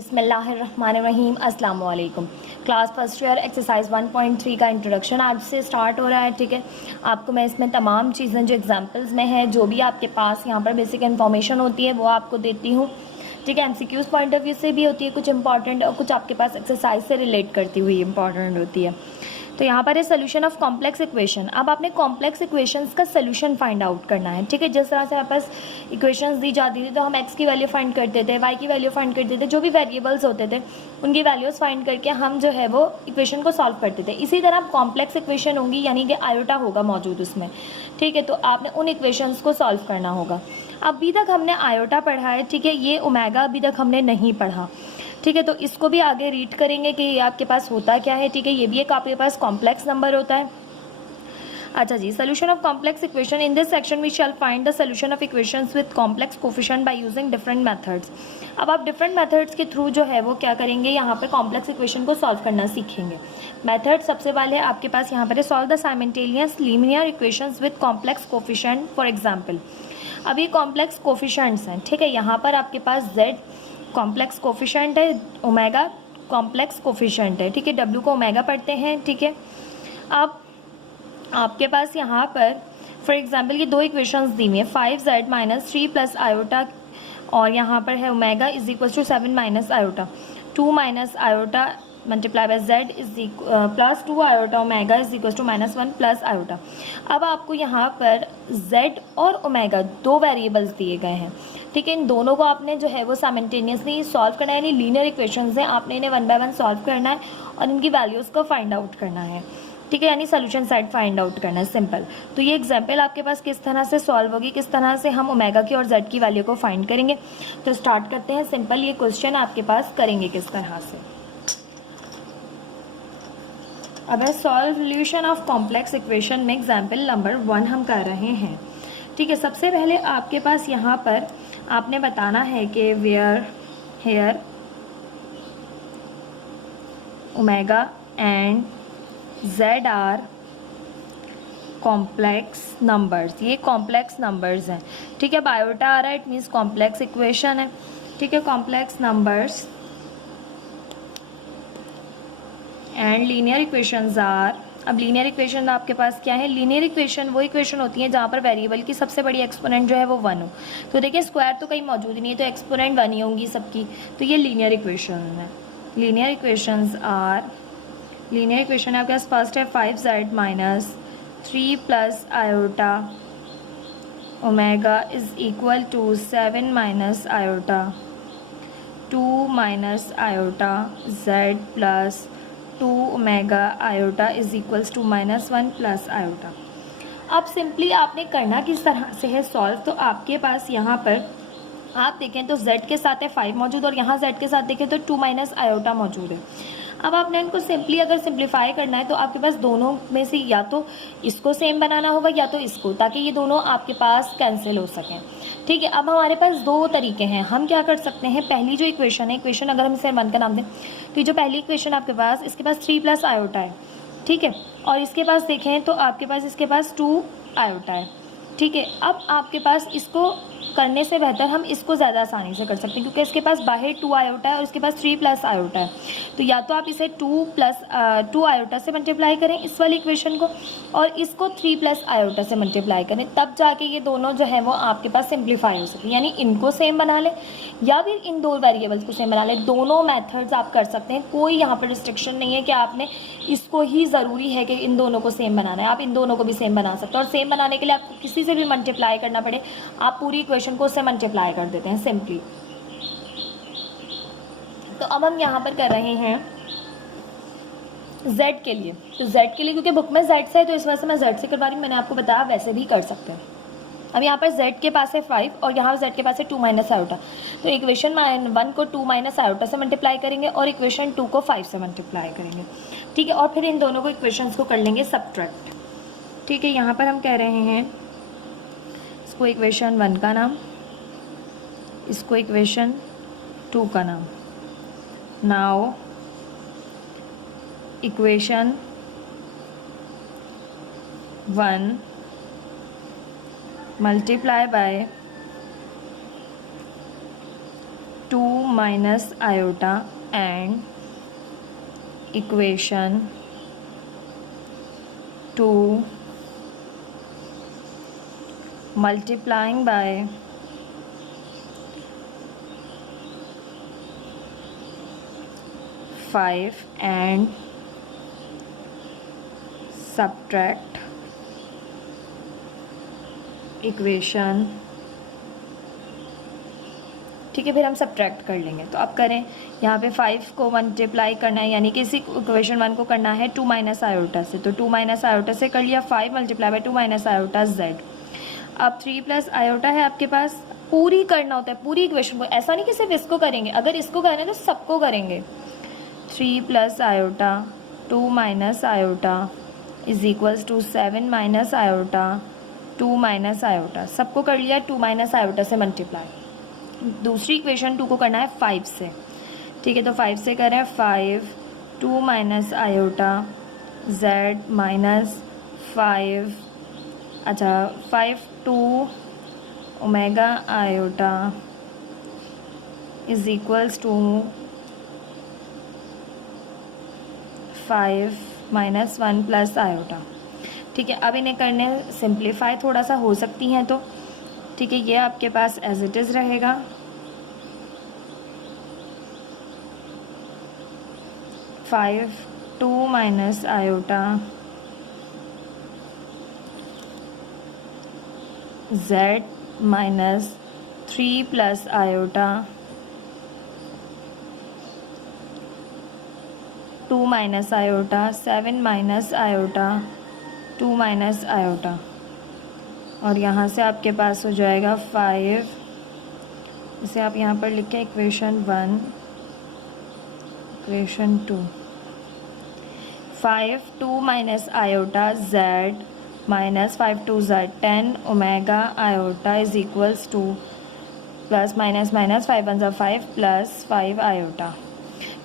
बिस्मिल्लाहिर्रहमानिर्रहीम अस्सलाम वालेकुम। क्लास फर्स्ट ईयर एक्सरसाइज 1.3 का इंट्रोडक्शन आज से स्टार्ट हो रहा है। ठीक है, आपको मैं इसमें तमाम चीज़ें जो एग्जांपल्स में है, जो भी आपके पास यहाँ पर बेसिक इन्फॉर्मेशन होती है वो आपको देती हूँ। ठीक है, एमसीक्यूज पॉइंट ऑफ व्यू से भी होती है कुछ इंपॉर्टेंट, और कुछ आपके पास एक्सरसाइज से रिलेट करती हुई इंपॉर्टेंट होती है। तो यहाँ पर है सोल्यूशन ऑफ कॉम्प्लेक्स इक्वेशन। अब आपने कॉम्प्लेक्स इक्वेशंस का सोल्यूशन फाइंड आउट करना है। ठीक है, जिस तरह से हमारे पास इक्वेशंस दी जाती थी तो हम एक्स की वैल्यू फाइंड करते थे, वाई की वैल्यू फाइंड करते थे, जो भी वेरिएबल्स होते थे उनकी वैल्यूज़ फाइंड करके हम जो है वो इक्वेशन को सॉल्व करते थे। इसी तरह कॉम्प्लेक्स इक्वेशन होंगी, यानी कि आयोटा होगा मौजूद उसमें। ठीक है, तो आपने उन इक्वेशंस को सॉल्व करना होगा। अभी तक हमने आयोटा पढ़ा है, ठीक है, ये ओमेगा अभी तक हमने नहीं पढ़ा। ठीक है, तो इसको भी आगे रीड करेंगे कि ये आपके पास होता क्या है। ठीक है, ये भी एक आपके पास कॉम्प्लेक्स नंबर होता है। अच्छा जी, solution of complex equation. In this section we shall find the solution of equations with complex coefficient by using different methods. अब आप डिफरेंट मेथड्स के थ्रू जो है वो क्या करेंगे, यहाँ पर कॉम्प्लेक्स इक्वेशन को सॉल्व करना सीखेंगे। मेथड सबसे पहले आपके पास यहाँ पर है solve the simultaneous linear equations with complex coefficient. For example, अब ये कॉम्प्लेक्स कोफिशिएंट्स हैं। ठीक है, यहाँ पर आपके पास z कॉम्प्लेक्स कोफिशिएंट है, ओमेगा कॉम्प्लेक्स कोफिशिएंट है। ठीक है, w को ओमेगा पढ़ते हैं। ठीक है, अब आपके पास यहाँ पर फॉर एग्जांपल ये दो इक्वेशंस दी हुई है, 5z माइनस 3 प्लस आयोटा, और यहाँ पर है omega is equal to 7 minus iota, 2 minus iota multiply by z is plus 2 iota omega is equal to minus 1 plus iota. अब आपको यहाँ पर z और ओमेगा दो वेरिएबल्स दिए गए हैं। ठीक है, इन दोनों को आपने जो है वो साइमल्टेनियसली सॉल्व करना है, यानी लीनियर इक्वेशंस हैं, आपने इन्हें 1 बाय 1 सॉल्व करना है और इनकी वैल्यूज़ को फाइंड आउट करना है। ठीक है, यानी सोल्यूशन साइड फाइंड आउट करना है, सिंपल। तो ये एग्जाम्पल आपके पास किस तरह से सॉल्व होगी, किस तरह से हम ओमेगा की और z की वैल्यू को फाइंड करेंगे। तो स्टार्ट करते हैं। सिंपल ये क्वेश्चन आपके पास करेंगे किस तरह से। अब है सॉल्यूशन ऑफ कॉम्प्लेक्स इक्वेशन में एग्जाम्पल नंबर 1 हम कर रहे हैं। ठीक है, सबसे पहले आपके पास यहाँ पर आपने बताना है कि where here omega and z are complex numbers. ये कॉम्प्लेक्स नंबर्स हैं। ठीक है, बायोटा आ रहा है, इट मीन्स कॉम्प्लेक्स इक्वेशन है। ठीक है, complex numbers and linear equations are. अब लीनियर इक्वेशन आपके पास क्या है, लीनियर इक्वेशन वो इक्वेशन होती है जहाँ पर वेरिएबल की सबसे बड़ी एक्सपोनेंट जो है वो 1 हो। तो देखिए स्क्वायर तो कहीं मौजूद ही नहीं है, तो एक्सपोनेंट 1 ही होंगी सबकी, तो ये लीनियर इक्वेशन है। Linear equations are, linear equation आपके पास फर्स्ट है 5z minus 3 plus iota omega is equal to 7 minus iota 2 minus iota z plus 2 omega iota is equals to minus 1 plus iota. अब simply आपने करना किस तरह से है सॉल्व। तो आपके पास यहाँ पर आप देखें तो z के साथ है 5 मौजूद, और यहाँ z के साथ देखें तो 2 माइनस आयोटा मौजूद है। अब आपने इनको सिंपली अगर सिंप्लीफाई करना है तो आपके पास दोनों में से या तो इसको सेम बनाना होगा या तो इसको, ताकि ये दोनों आपके पास कैंसिल हो सकें। ठीक है, अब हमारे पास दो तरीके हैं। हम क्या कर सकते हैं, पहली जो इक्वेशन है, इक्वेशन अगर हम इसे 1 का नाम दें तो ये जो पहली इक्वेशन आपके पास, इसके पास 3 प्लस आयोटा है। ठीक है, और इसके पास देखें तो आपके पास इसके पास 2 आयोटा है। ठीक है, अब आपके पास इसको करने से बेहतर हम इसको ज़्यादा आसानी से कर सकते हैं, क्योंकि इसके पास बाहर 2 आयोटा है और इसके पास 3 प्लस आयोटा है। तो या तो आप इसे 2 आयोटा से मल्टीप्लाई करें इस वाली इक्वेशन को, और इसको 3 प्लस आयोटा से मल्टीप्लाई करें, तब जाके ये दोनों जो है वो आपके पास सिंप्लीफाई हो सके। यानी इनको सेम बना लें या फिर इन दो वेरिएबल्स को सेम बना लें, दोनों मेथड्स आप कर सकते हैं। कोई यहाँ पर रिस्ट्रिक्शन नहीं है कि आपने इसको ही ज़रूरी है कि इन दोनों को सेम बनाना है, आप इन दोनों को भी सेम बना सकते हो। और सेम बनाने के लिए आपको किसी से भी मल्टीप्लाई करना पड़े, आप पूरी इक्वेशन को उससे मल्टीप्लाई कर देते हैं सिंपली। तो अब हम यहाँ पर कर रहे हैं z के लिए। तो z के लिए क्योंकि बुक में z से है तो इस वजह से मैं z से करवा रही हूँ, मैंने आपको बताया वैसे भी कर सकते हैं। अब यहाँ पर z के पास है 5 और यहाँ z के पास है 2 माइनस आयोटा, तो इक्वेशन 1 को 2 माइनस आयोटा से मल्टीप्लाई करेंगे और इक्वेशन 2 को 5 से मल्टीप्लाई करेंगे। ठीक है, और फिर इन दोनों को इक्वेशंस को कर लेंगे सब्ट्रैक्ट। ठीक है, यहाँ पर हम कह रहे हैं इसको इक्वेशन 1 का नाम, इसको इक्वेशन 2 का नाम। Now equation 1 multiply by 2 minus iota and equation 2 multiplying by 5 and subtract equation, ठीक है। फिर हम सब्ट्रैक्ट कर लेंगे, तो अब करें यहाँ पे 5 को मल्टीप्लाई करना है, यानी कि इसी इक्वेशन 1 को करना है 2 माइनस आयोटा से, तो 2 माइनस आयोटा से कर लिया 5 multiply by 2 minus iota z। अब 3 प्लस आयोटा है आपके पास, पूरी करना होता है पूरी इक्वेशन को, ऐसा नहीं कि सिर्फ इसको करेंगे, अगर इसको करें तो सबको करेंगे। 3 plus iota 2 minus iota is equals to 7 minus iota 2 minus iota, सबको कर लिया 2 माइनस आयोटा से मल्टीप्लाई। दूसरी इक्वेशन 2 को करना है 5 से, ठीक है, तो 5 से करें 5 2 माइनस आयोटा z माइनस 5, अच्छा 5 2 omega iota is equals to 5 minus 1 plus iota, ठीक है। अब इन्हें करने सिंप्लीफाई थोड़ा सा हो सकती हैं, तो ठीक है, ये आपके पास एज इट इज़ रहेगा। Five 2 minus iota z minus 3 plus iota 2 minus iota 7 minus iota 2 minus iota, और यहाँ से आपके पास हो जाएगा 5, इसे आप यहाँ पर लिखें equation 1 equation 2, 5 2 minus iota z minus 5 2 z 10 omega iota is equals two plus minus minus 5 1 ज़ा 5 प्लस 5 आयोटा,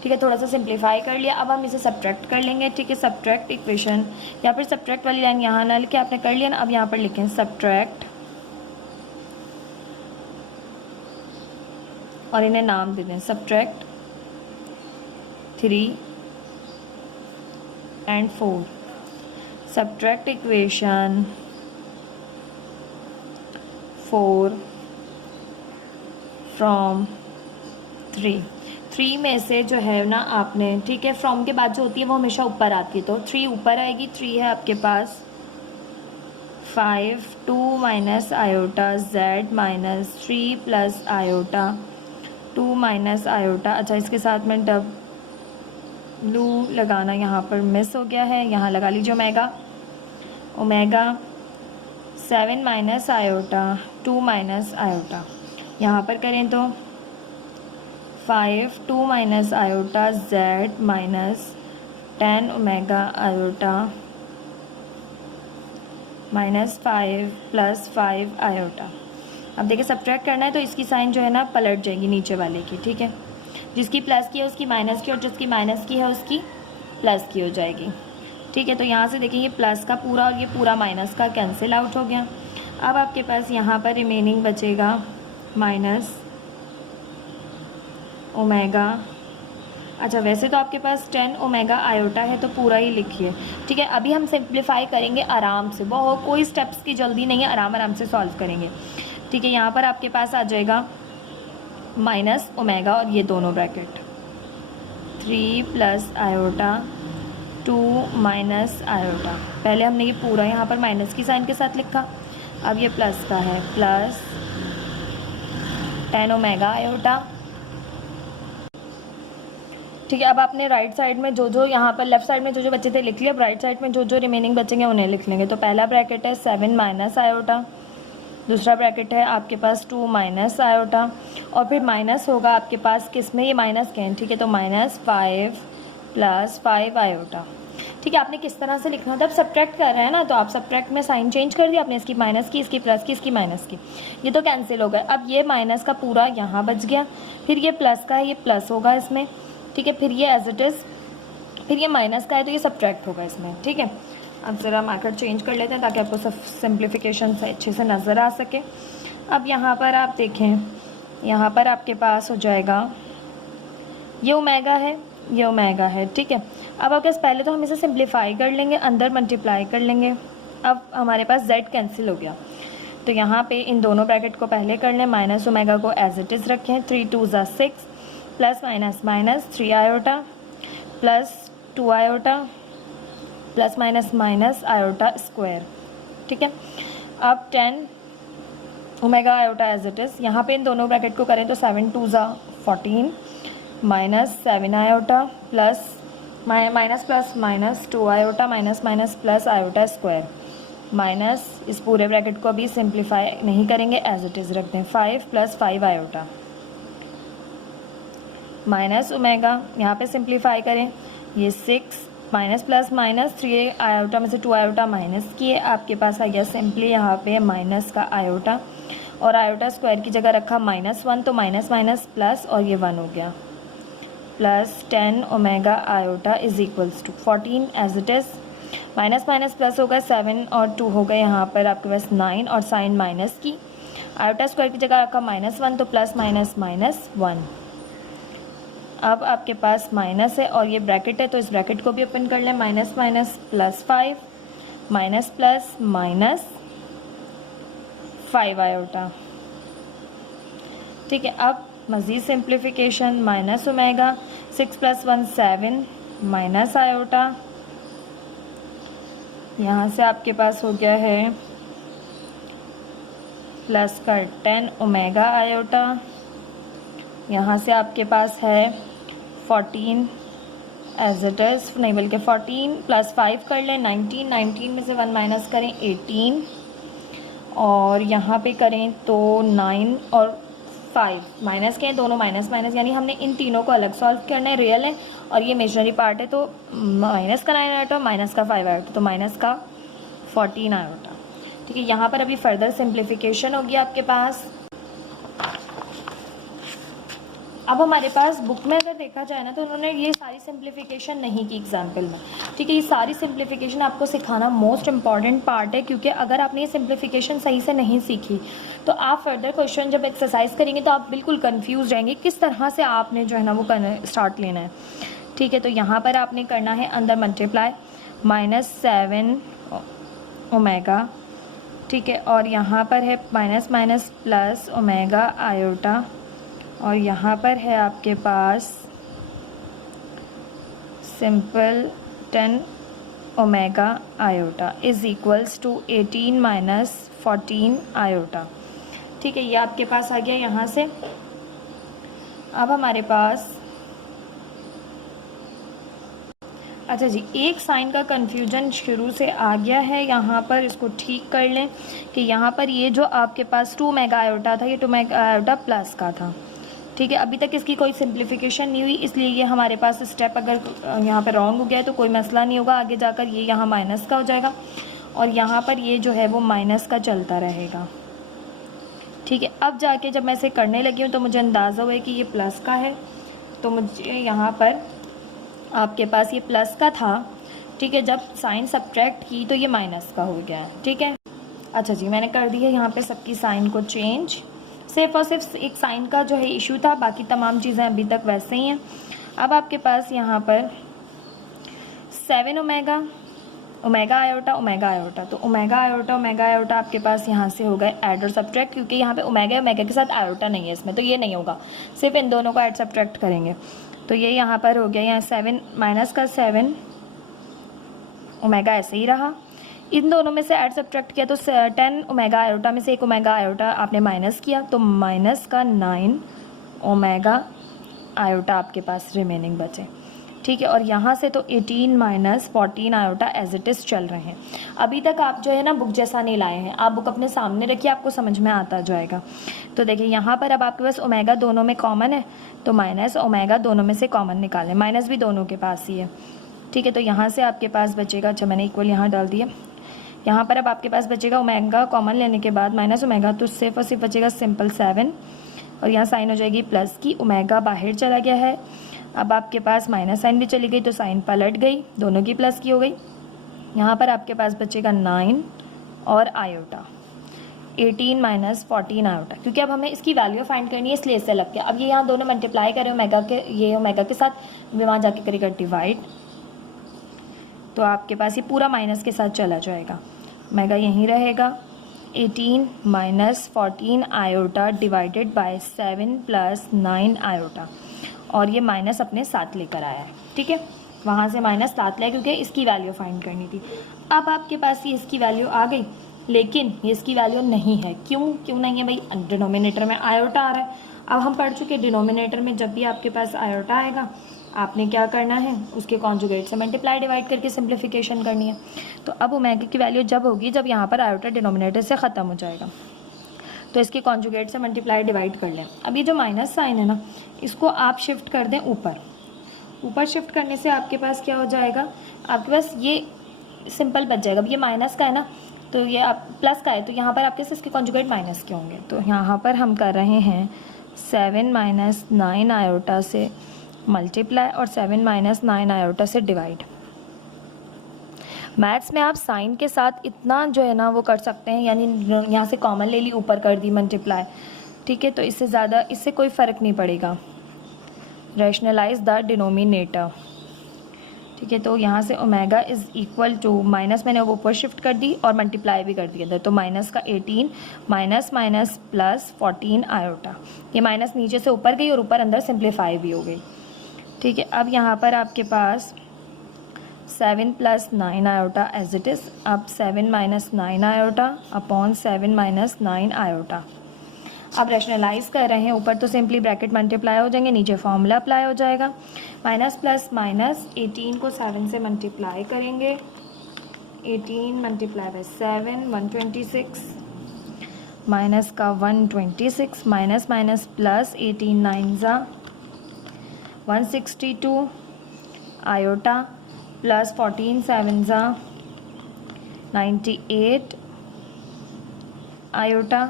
ठीक है। थोड़ा सा सिंप्लीफाई कर लिया, अब हम इसे सब्ट्रैक्ट कर लेंगे, ठीक है। सब्ट्रैक्ट इक्वेशन, यहाँ पर सब्ट्रैक्ट वाली लाइन यहाँ ना लिखे, आपने कर लिया ना, अब यहाँ पर लिखें सब्ट्रैक्ट और इन्हें नाम दे दें subtract 3 and 4, subtract equation 4 from 3 में से जो है ना आपने, ठीक है, फ्रॉम के बाद जो होती है वो हमेशा ऊपर आती है, तो 3 ऊपर आएगी। 3 है आपके पास 5 2 minus iota z minus 3 plus iota 2 minus iota, अच्छा इसके साथ में डब्लू लगाना यहाँ पर मिस हो गया है, यहाँ लगा लीजिए omega omega 7 minus iota 2 minus iota, यहाँ पर करें तो 5 2 minus iota z minus 10 omega iota minus 5 plus 5 iota. अब देखिए सब्ट्रैक्ट करना है तो इसकी साइन जो है ना पलट जाएगी नीचे वाले की, ठीक है, जिसकी प्लस की है उसकी माइनस की और जिसकी माइनस की है उसकी प्लस की हो जाएगी, ठीक है। तो यहाँ से देखिए ये प्लस का पूरा और ये पूरा माइनस का कैंसिल आउट हो गया। अब आपके पास यहाँ पर रिमेनिंग बचेगा माइनस ओमेगा, अच्छा वैसे तो आपके पास 10 ओमेगा आयोटा है तो पूरा ही लिखिए, ठीक है। अभी हम सिंप्लीफाई करेंगे आराम से, बहुत कोई स्टेप्स की जल्दी नहीं है, आराम आराम से सॉल्व करेंगे, ठीक है। यहाँ पर आपके पास आ जाएगा माइनस ओमेगा और ये दोनों bracket 3 plus iota 2 minus iota, पहले हमने ये पूरा यहाँ पर माइनस की साइन के साथ लिखा, अब ये प्लस का है प्लस 10 ओमेगा आयोटा, ठीक है। अब आपने राइट साइड में जो यहाँ पर लेफ्ट साइड में जो बचे थे लिख लिया, अब राइट साइड में जो रिमेनिंग बचेंगे उन्हें लिख लेंगे। तो पहला ब्रैकेट है 7 माइनस आयोटा, दूसरा ब्रैकेट है आपके पास 2 माइनस आयोटा, और फिर माइनस होगा आपके पास किस में, ये माइनस के हैं, ठीक है, तो माइनस 5 प्लस 5 आयोटा, ठीक है। आपने किस तरह से लिखना होता है, अब सब्ट्रैक्ट कर रहे हैं ना, तो आप सब्ट्रैक्ट में साइन चेंज कर दिया आपने, इसकी माइनस की, इसकी प्लस की, इसकी माइनस की, ये तो कैंसिल हो गया। अब ये माइनस का पूरा यहाँ बच गया, फिर ये प्लस का है, ये प्लस होगा इसमें, ठीक है, फिर ये एज इट इज़, फिर ये माइनस का है तो ये सब्ट्रैक्ट होगा इसमें, ठीक है। अब ज़रा मार्कर चेंज कर लेते हैं ताकि आपको सब सिंप्लीफिकेशन से अच्छे से नज़र आ सके। अब यहाँ पर आप देखें, यहाँ पर आपके पास हो जाएगा ये ओमेगा है, ये ओमेगा है, ठीक है। अब आपके पास पहले तो हम इसे सिंप्लीफाई कर लेंगे, अंदर मल्टीप्लाई कर लेंगे। अब हमारे पास z कैंसिल हो गया, तो यहाँ पे इन दोनों ब्रैकेट को पहले कर लें, माइनस ओमेगा को एज इट इज़ रखें, 3 2 ज़ा 6 plus minus minus 3 iota plus 2 iota plus minus minus iota square, ठीक है। अब 10 omega iota as it is, यहाँ पे इन दोनों ब्रैकेट को करें तो 7 2 ज़ा 14 minus 7 iota plus minus plus minus 2 iota minus minus plus iota square, minus इस पूरे ब्रैकेट को अभी सिंप्लीफाई नहीं करेंगे, एज इट इज़ रख दें, 5 प्लस 5 आयोटा माइनस ओमेगा, यहाँ पे सिंप्लीफाई करें, ये 6 माइनस प्लस माइनस 3 आयोटा में से 2 आयोटा माइनस किए, आपके पास आ गया सिंपली यहाँ पे माइनस का आयोटा, और आयोटा स्क्वायर की जगह रखा -1, तो माइनस माइनस प्लस और ये 1 हो गया, plus 10 omega iota is equals to 14 as it is, minus minus plus होगा 7 और 2 हो गए यहाँ पर आपके पास 9, और साइन माइनस की, आयोटा स्क्वायर की जगह रखा -1, तो प्लस माइनस माइनस 1। अब आपके पास माइनस है और ये ब्रैकेट है, तो इस ब्रैकेट को भी ओपन कर लें, minus minus plus 5 minus plus minus 5 iota, ठीक है। अब मज़ीद simplification, minus omega 6 plus 1 7 minus iota, यहाँ से आपके पास हो गया है प्लस का 10 ओमेगा आयोटा, यहाँ से आपके पास है 14 एज इट इज़, नहीं बल्कि 14 प्लस 5 कर लें 19, 19 में से 1 माइनस करें 18, और यहाँ पे करें तो 9 और 5 माइनस के हैं, दोनों माइनस माइनस, यानी हमने इन तीनों को अलग सॉल्व करना है, रियल है और ये इमेजिनरी पार्ट है, तो माइनस का 9 आयोटा माइनस का 5 आयोटा, तो माइनस का 14 आयोटा, ठीक है। यहाँ पर अभी फर्दर सिंप्लीफिकेशन होगी आपके पास। अब हमारे पास बुक में अगर देखा जाए ना, तो उन्होंने ये सारी सिंप्लीफिकेशन नहीं की एग्जाम्पल में, ठीक है। ये सारी सिंप्लीफिकेशन आपको सिखाना मोस्ट इंपॉर्टेंट पार्ट है, क्योंकि अगर आपने ये सिंप्लीफिकेशन सही से नहीं सीखी तो आप फर्दर क्वेश्चन जब एक्सरसाइज करेंगे तो आप बिल्कुल कंफ्यूज रहेंगे किस तरह से आपने जो है ना वो स्टार्ट लेना है, ठीक है। तो यहाँ पर आपने करना है अंदर मल्टीप्लाई, -7 ओमेगा, ठीक है, और यहाँ पर है minus minus plus omega iota, और यहाँ पर है आपके पास simple 10 omega iota is equals to 18 minus 14 iota, ठीक है। ये आपके पास आ गया यहाँ से। अब हमारे पास अच्छा जी, एक साइन का कन्फ्यूजन शुरू से आ गया है, यहाँ पर इसको ठीक कर लें कि यहाँ पर ये जो आपके पास 2 ओमेगा आयोटा था, ये 2 ओमेगा आयोटा प्लस का था, ठीक है। अभी तक इसकी कोई सिंप्लीफिकेशन नहीं हुई, इसलिए ये हमारे पास स्टेप अगर यहाँ पर रॉन्ग हो गया है तो कोई मसला नहीं होगा, आगे जाकर ये यहाँ माइनस का हो जाएगा और यहाँ पर ये जो है वो माइनस का चलता रहेगा, ठीक है। अब जाके जब मैं इसे करने लगी हूँ तो मुझे अंदाज़ा हुआ है कि ये प्लस का है, तो मुझे यहाँ पर आपके पास ये प्लस का था, ठीक है। जब साइन सब्ट्रैक्ट की तो ये माइनस का हो गया है, ठीक है। अच्छा जी, मैंने कर दी है यहाँ पे सबकी साइन को चेंज, सिर्फ और सिर्फ एक साइन का जो है इशू था, बाकी तमाम चीज़ें अभी तक वैसे ही हैं। अब आपके पास यहाँ पर 7 omega omega iota omega iota, तो ओमेगा आयोटा आपके पास यहाँ से हो गए ऐड और सब्ट्रैक्ट, क्योंकि यहाँ पे ओमेगा ओमेगा के साथ आयोटा नहीं है इसमें, तो ये नहीं होगा, सिर्फ इन दोनों को ऐड सब्ट्रैक्ट करेंगे, तो ये यहाँ पर हो गया, यहाँ 7 माइनस का 7 ओमेगा ऐसे ही रहा, इन दोनों में से ऐड सब्ट्रैक्ट किया तो 10 ओमेगा आयोटा में से 1 ओमेगा आयोटा आपने माइनस किया, तो माइनस का 9 ओमेगा आयोटा आपके पास रिमेनिंग बचे, ठीक है। और यहाँ से तो 18 minus 14 iota as it is चल रहे हैं। अभी तक आप जो है ना बुक जैसा नहीं लाए हैं, आप बुक अपने सामने रखिए, आपको समझ में आता जाएगा। तो देखिए यहाँ पर अब आपके पास ओमेगा दोनों में कॉमन है, तो माइनस ओमेगा दोनों में से कॉमन निकालें, माइनस भी दोनों के पास ही है, ठीक है। तो यहाँ से आपके पास बचेगा, अच्छा मैंने इक्वल यहाँ डाल दिया, यहाँ पर अब आपके पास बचेगा ओमेगा कॉमन लेने के बाद माइनस ओमेगा, तो सिर्फ और सिर्फ बचेगा सिंपल 7 और यहाँ साइन हो जाएगी प्लस की, ओमेगा बाहर चला गया है, अब आपके पास माइनस साइन भी चली गई तो साइन पलट गई, दोनों की प्लस की हो गई। यहाँ पर आपके पास बचेगा 9 और आयोटा, 18 माइनस 14 आयोटा, क्योंकि अब हमें इसकी वैल्यू फाइंड करनी है इसलिए इससे लग गया। अब ये यहाँ दोनों मल्टीप्लाई करें ओमेगा के, ये ओमेगा के साथ, वहाँ जाके करेगा डिवाइड, तो आपके पास ये पूरा माइनस के साथ चला जाएगा, ओमेगा यहीं रहेगा। 18 minus 14 iota divided by 7 plus 9 iota, और ये माइनस अपने साथ लेकर आया है, ठीक है, वहाँ से माइनस साथ लिया क्योंकि इसकी वैल्यू फाइंड करनी थी। अब आपके पास ये इसकी वैल्यू आ गई, लेकिन ये इसकी वैल्यू नहीं है। क्यों नहीं है भाई? डिनोमिनेटर में आयोटा आ रहा है। अब हम पढ़ चुके डिनोमिनेटर में जब भी आपके पास आयोटा आएगा आपने क्या करना है, उसके कॉन्जुगेट से मल्टीप्लाई डिवाइड करके सिंप्लीफिकेशन करनी है। तो अब ओमेगा की वैल्यू जब होगी जब यहाँ पर आयोटा डिनोमिनेटर से ख़त्म हो जाएगा, तो इसके कॉन्जुगेट से मल्टीप्लाई डिवाइड कर लें। अब ये जो माइनस साइन है ना, इसको आप शिफ्ट कर दें ऊपर। ऊपर शिफ्ट करने से आपके पास क्या हो जाएगा, आपके पास ये सिंपल बच जाएगा। अब ये माइनस का है ना, तो ये आप प्लस का है, तो यहाँ पर आपके पास इसके कॉन्जुगेट माइनस के होंगे। तो यहाँ पर हम कर रहे हैं 7 माइनस 9 आयोटा से मल्टीप्लाई और 7 माइनस 9 आयोटा से डिवाइड। मैथ्स में आप साइन के साथ इतना जो है ना वो कर सकते हैं, यानी यहाँ से कॉमन ले ली, ऊपर कर दी मल्टीप्लाई, ठीक है, तो इससे ज़्यादा इससे कोई फ़र्क नहीं पड़ेगा। रैशनलाइज द डिनोमिनेटर, ठीक है, तो यहाँ से omega is equal to minus मैंने ऊपर शिफ्ट कर दी और मल्टीप्लाई भी कर दिया था, तो माइनस का 18 माइनस माइनस प्लस 14 आयोटा, ये माइनस नीचे से ऊपर गई और ऊपर अंदर सिंप्लीफाई भी हो गई, ठीक है। अब यहाँ पर आपके पास 7 plus 9 iota as it is, अब 7 minus 9 iota upon 7 minus 9 iota. अब रैशनलाइज कर रहे हैं, ऊपर तो सिंपली ब्रैकेट मल्टीप्लाई हो जाएंगे, नीचे फॉर्मूला अप्लाई हो जाएगा। माइनस प्लस माइनस 18 को 7 से मल्टीप्लाई करेंगे, 18 मल्टीप्लाई बाय 7 126, माइनस का 126, माइनस माइनस प्लस 18 9 ज़ा 162 आयोटा प्लस 14 7 ज़ा 98 आयोटा,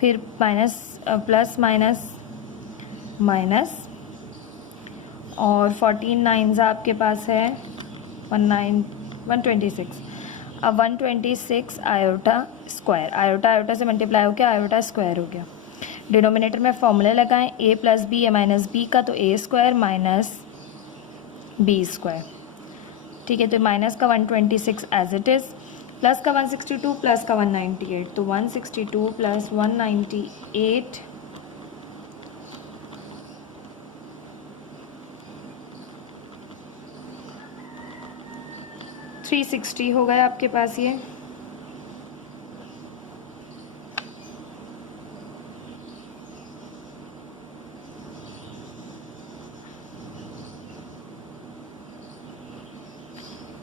फिर माइनस प्लस माइनस माइनस और 14 9 ज़ा आपके पास है 126। अब 126 आयोटा स्क्वायर, आयोटा आयोटा से मल्टीप्लाई हो गया, आयोटा स्क्वायर हो गया। डिनोमिनेटर में फॉर्मूले लगाएं, a plus b a minus b का, तो a square minus b square, ठीक है, तो माइनस का 126 एज इट इज़, प्लस का 162 प्लस का 198, तो 162 प्लस 198 360 हो गया आपके पास ये।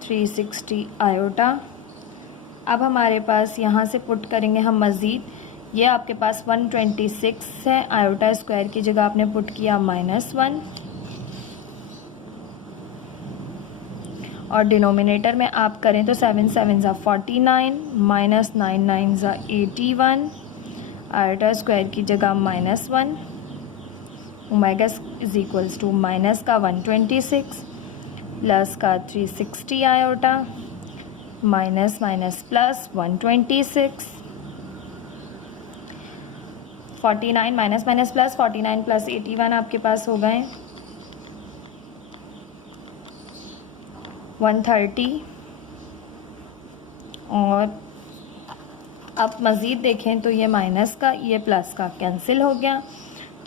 $360 आयोटा। अब हमारे पास यहाँ से पुट करेंगे हम मज़ीद, ये आपके पास 126 है, आयोटा स्क्वायर की जगह आपने पुट किया -1, और डिनोमिनेटर में आप करें तो 7 7 ज़ा 49 माइनस 9 9 ज़ा 81, आयोटा स्क्वायर की जगह -1, omega is equals to minus का 126 प्लस का 360 iota minus minus plus 126, 49 minus minus plus 49 plus 81 आपके पास हो गए 130। और अब मज़ीद देखें तो ये माइनस का ये प्लस का कैंसिल हो गया,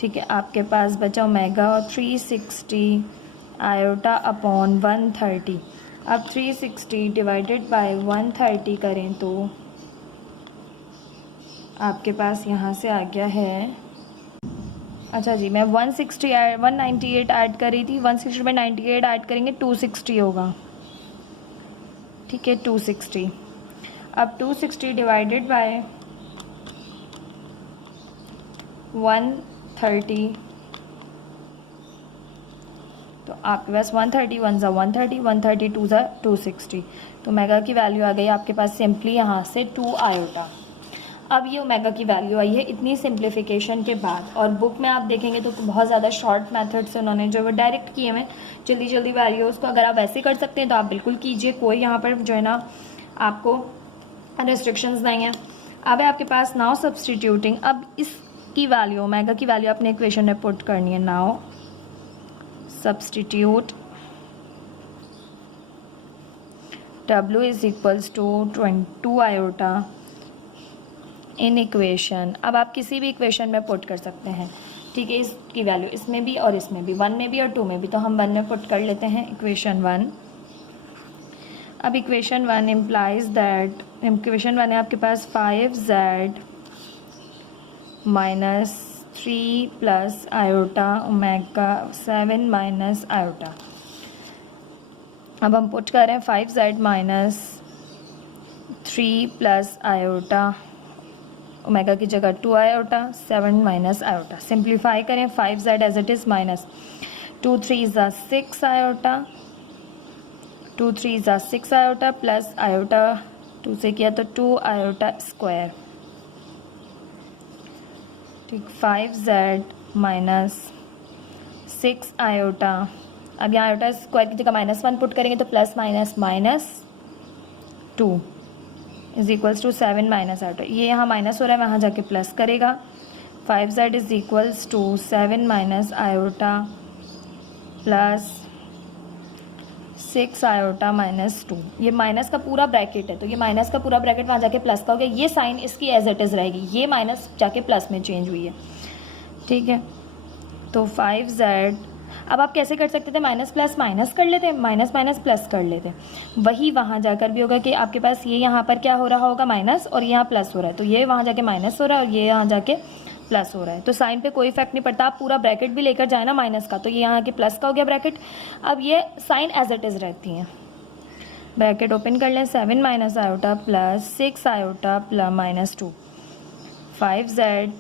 ठीक है, आपके पास बचा ओमेगा और 360 आयोटा अपॉन 130। अब 360 डिवाइडेड बाय 130 करें तो आपके पास यहाँ से आ गया है, अच्छा जी मैं 198 ऐड कर रही थी, 160 में 98 ऐड करेंगे 260 होगा, ठीक है 260। अब 260 डिवाइडेड बाय 130, तो आपके पास 131 ज़ा 130, 132 ज़ा 260, तो ओमेगा की वैल्यू आ गई आपके पास सिंपली यहाँ से 2 आयोटा। अब ये ओमेगा की वैल्यू आई है इतनी सिंप्लीफिकेशन के बाद, और बुक में आप देखेंगे तो बहुत ज़्यादा शॉर्ट मेथड से उन्होंने जो वो डायरेक्ट किए हैं जल्दी जल्दी वैल्यूज़ को, अगर आप वैसे कर सकते हैं तो आप बिल्कुल कीजिए, कोई यहाँ पर जो है ना आपको रेस्ट्रिक्शंस नहीं हैं। अब है आपके पास नाउ सब्सटीट्यूटिंग, अब इसकी वैल्यू ओमेगा की वैल्यू अपने इक्वेशन में पुट करनी है। Now substitute W is equals to 2 iota in equation. अब आप किसी भी इक्वेशन में पुट कर सकते हैं, ठीक है, इसकी वैल्यू इसमें भी और इसमें भी, 1 में भी और 2 में भी, तो हम 1 में पुट कर लेते हैं इक्वेशन 1। अब इक्वेशन 1 इम्प्लाइज दैट, इक्वेशन 1 है आपके पास 5z minus 3 plus iota omega 7 minus iota. अब हम पुट कर रहे हैं 5z minus 3 plus iota omega की जगह 2 आयोटा 7 माइनस आयोटा। सिंप्लीफाई करें 5z as it is minus 2 3 ज़ा 6 आयोटा, 2 3 ज़ा 6 आयोटा प्लस आयोटा 2 से किया तो 2 आयोटा स्क्वायर, ठीक, 5z माइनस 6 आयोटा। अब यहाँ आयोटा स्क्वायर की जगह -1 पुट करेंगे तो plus minus minus 2 is equals to 7 minus iota. ये यहाँ माइनस हो रहा है, वहाँ जाके प्लस करेगा। 5z is equals to 7 minus iota plus 6 iota minus 2। ये माइनस का पूरा ब्रैकेट है, तो ये माइनस का पूरा ब्रैकेट वहाँ जाके प्लस का हो गया। ये साइन इसकी एज इट इज़ रहेगी, ये माइनस जाके प्लस में चेंज हुई है, ठीक है। तो 5z, अब आप कैसे कर सकते थे, माइनस प्लस माइनस कर लेते, माइनस माइनस प्लस कर लेते, वही वहाँ जाकर भी होगा कि आपके पास ये यहाँ पर क्या हो रहा होगा माइनस, और यहाँ प्लस हो रहा है, तो ये वहाँ जाके माइनस हो रहा है और ये यहाँ जाके प्लस हो रहा है। तो साइन पे कोई इफेक्ट नहीं पड़ता, आप पूरा ब्रैकेट भी लेकर जाए ना माइनस का, तो ये यहाँ के प्लस का हो गया ब्रैकेट। अब ये साइन एज इट इज़ रहती हैं। ब्रैकेट ओपन कर लें, 7 minus iota plus 6 iota plus minus 2, 5z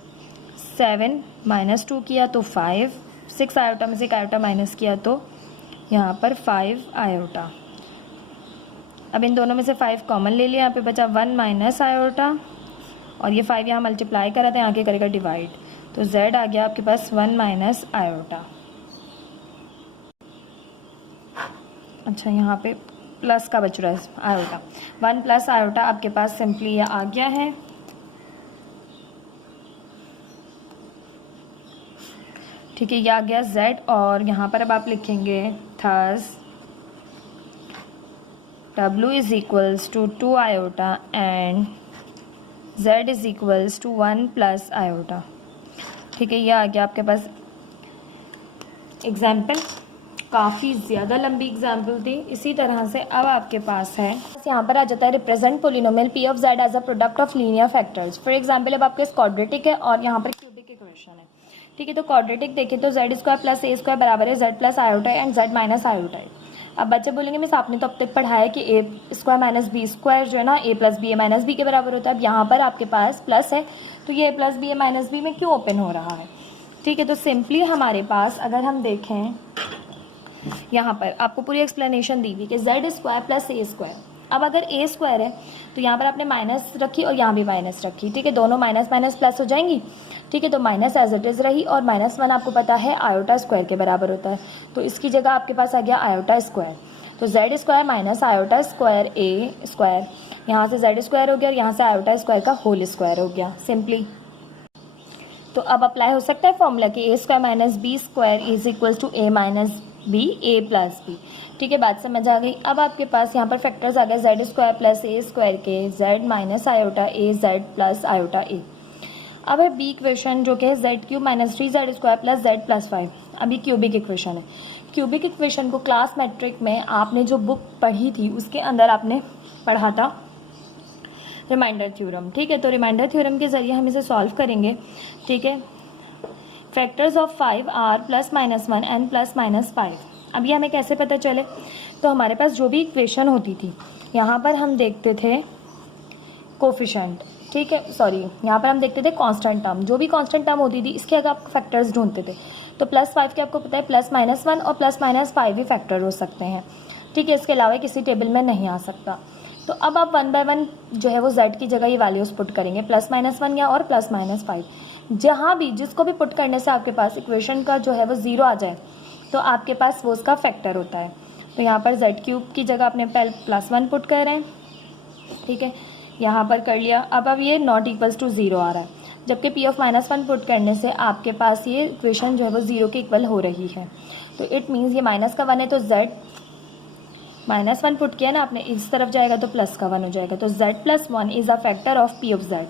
7 minus 2 किया तो 5, 6 आयोटा में से 1 आयोटा माइनस किया तो यहाँ पर 5 आयोटा। अब इन दोनों में से 5 कॉमन ले लिया, यहाँ पे बचा 1 माइनस आयोटा, और ये 5 यहाँ मल्टीप्लाई करा था, यहाँ के करेगा डिवाइड, तो z आ गया आपके पास 1 माइनस आयोटा। अच्छा, यहाँ पे प्लस का बच रहा है आयोटा, 1 प्लस आयोटा आपके पास सिंपली ये आ गया है। ठीक है, ये आ गया z, और यहाँ पर अब आप लिखेंगे thus w is equals to 2 iota and z is equals to 1 plus iota. ठीक है, ये आ गया आपके पास एग्जाम्पल। काफ़ी ज़्यादा लंबी एग्जाम्पल थी। इसी तरह से अब आपके पास है, यहाँ पर आ जाता है represent polynomial p of z as a product of linear factors. For example अब आपके क्वाड्रेटिक है और यहाँ पर क्यूबिक इक्वेशन है। ठीक है, तो क्वाड्रेटिक देखें तो z square plus a square बराबर है z plus iota and z minus iota है। अब बच्चे बोलेंगे मिस आपने तो अब तक पढ़ा है कि a square minus b square जो है ना a plus b a minus b के बराबर होता है। अब यहाँ पर आपके पास प्लस है तो ये a plus b a minus b में क्यों ओपन हो रहा है। ठीक है, तो सिंपली हमारे पास अगर हम देखें यहाँ पर आपको पूरी एक्सप्लेनेशन दी हुई कि z square plus a square. अब अगर a स्क्वायर है तो यहाँ पर आपने माइनस रखी और यहाँ भी माइनस रखी। ठीक है, दोनों माइनस माइनस प्लस हो जाएंगी। ठीक है, तो माइनस एज इट इज़ रही और -1 आपको पता है आयोटा स्क्वायर के बराबर होता है, तो इसकी जगह आपके पास आ गया आयोटा स्क्वायर। तो z square minus iota square a square, यहाँ से z स्क्वायर हो गया और यहाँ से आयोटा स्क्वायर का होल स्क्वायर हो गया सिंपली। तो अब अप्लाई हो सकता है फॉर्मूला कि a square minus b square is equal to a minus b a plus b. ठीक है, बात समझ आ गई। अब आपके पास यहाँ पर फैक्टर्स आ गए z square plus a square के z minus iota a z plus iota a। अब है बी इक्वेशन जो कि है z cube minus 3z square plus z plus 5। अभी क्यूबिक इक्वेशन है। क्यूबिक इक्वेशन को क्लास मैट्रिक में आपने जो बुक पढ़ी थी उसके अंदर आपने पढ़ा था रिमाइंडर थ्योरम। ठीक है, तो रिमाइंडर थ्योरम के ज़रिए हम इसे सॉल्व करेंगे। ठीक है, factors of 5 are plus minus 1 and plus minus 5। अब ये हमें कैसे पता चले, तो हमारे पास जो भी इक्वेशन होती थी यहाँ पर हम देखते थे कोफिशेंट। ठीक है, सॉरी, यहाँ पर हम देखते थे कांस्टेंट टर्म। जो भी कांस्टेंट टर्म होती थी इसके अगर आप फैक्टर्स ढूंढते थे तो प्लस 5 के आपको पता है प्लस माइनस 1 और प्लस माइनस 5 भी फैक्टर हो सकते हैं। ठीक है, इसके अलावा किसी टेबल में नहीं आ सकता। तो अब आप 1 बाय 1 जो है वो z की जगह ये वैल्यूज पुट करेंगे, प्लस माइनस 1 या और प्लस माइनस 5। जहाँ भी जिसको भी पुट करने से आपके पास इक्वेशन का जो है वो 0 आ जाए तो आपके पास वो उसका फैक्टर होता है। तो यहाँ पर z क्यूब की जगह आपने पहले प्लस 1 पुट कर रहे हैं। ठीक है, यहाँ पर कर लिया। अब ये नॉट इक्वल्स टू 0 आ रहा है, जबकि p ऑफ -1 पुट करने से आपके पास ये इक्वेशन जो है वो 0 के इक्वल हो रही है। तो इट मीन्स ये माइनस का 1 है तो z -1 पुट किया ना आपने, इस तरफ जाएगा तो प्लस का 1 हो जाएगा। तो z + 1 is a factor of p of z।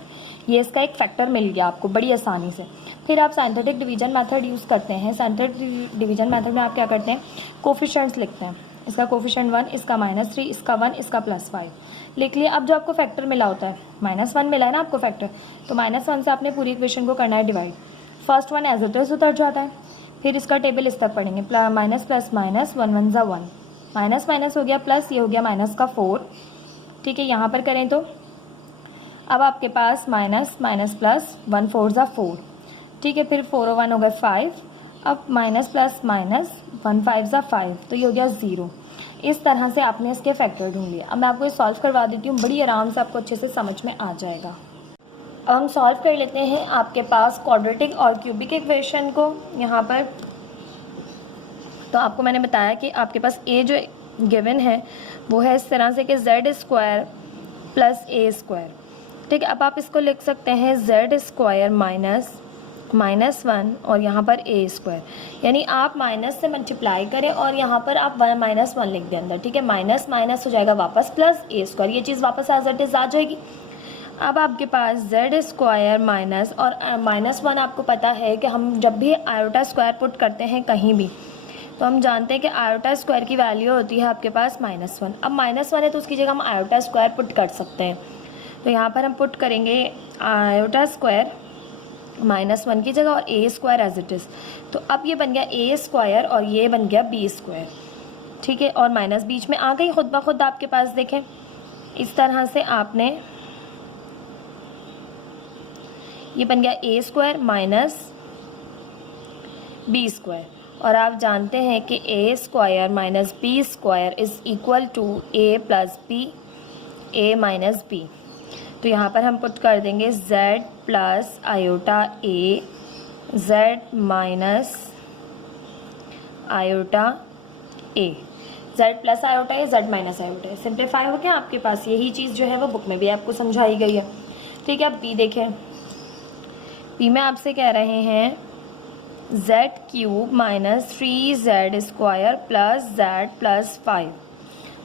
ये इसका एक फैक्टर मिल गया आपको बड़ी आसानी से। फिर आप साइंथेटिक डिवीजन मेथड यूज़ करते हैं। साइंथेटिक डिवीजन मेथड में आप क्या करते हैं, कोफिशिएंट्स लिखते हैं। इसका कोफिशिएंट 1, इसका -3, इसका 1, इसका +5 लिख लिया। अब जो आपको फैक्टर मिला होता है, -1 मिला है ना आपको फैक्टर, तो -1 से आपने पूरी इक्वेशन को करना है divide. First 1 as it is उतर जाता है, फिर इसका टेबल इस तक पढ़ेंगे, माइनस प्लस माइनस 1 1 ज़ा 1, माइनस माइनस हो गया प्लस, ये हो गया माइनस का 4। ठीक है, यहाँ पर करें तो अब आपके पास माइनस माइनस प्लस 1 4 ज़ा 4। ठीक है, फिर 4 और 1 हो गए 5। अब माइनस प्लस माइनस 1 5 ज़ा 5, तो ये हो गया 0। इस तरह से आपने इसके फैक्टर ढूंढ लिए। अब मैं आपको ये सॉल्व करवा देती हूँ, बड़ी आराम से आपको अच्छे से समझ में आ जाएगा। अब हम सॉल्व कर लेते हैं आपके पास क्वाड्रेटिक और क्यूबिक इक्वेशन को यहाँ पर। तो आपको मैंने बताया कि आपके पास ए जो गिवन है वो है इस तरह से कि z² + a²। ठीक है, अब आप इसको लिख सकते हैं z² -1 और यहाँ पर a², यानी आप माइनस से मल्टीप्लाई करें और यहाँ पर आप -1 लिख दें अंदर। ठीक है, माइनस माइनस हो जाएगा वापस प्लस a², ये चीज़ वापस एज इट इज आ जाएगी। अब आपके पास z² माइनस और -1, आपको पता है कि हम जब भी आयोटा स्क्वायर पुट करते हैं कहीं भी, तो हम जानते हैं कि आयोटा स्क्वायर की वैल्यू होती है आपके पास -1। अब -1 है तो उसकी जगह हम आयोटा स्क्वायर पुट कर सकते हैं। तो यहाँ पर हम पुट करेंगे आयोटा स्क्वायर -1 की जगह और a² एज इट इज़। तो अब ये बन गया a² और ये बन गया b²। ठीक है, और माइनस बीच में आ गई खुद ब खुद आपके पास। देखें, इस तरह से आपने, ये बन गया a² माइनस b²। और आप जानते हैं कि a² minus b² is equal to a + b, a minus b। तो यहाँ पर हम पुट कर देंगे z + iota a, z minus iota a, z + iota a, z minus iota a। Simplify हो गया आपके पास। यही चीज़ जो है वो बुक में भी आपको समझाई गई है। ठीक है, अब b देखें। b में आपसे कह रहे हैं z³ - 3z² + z + 5।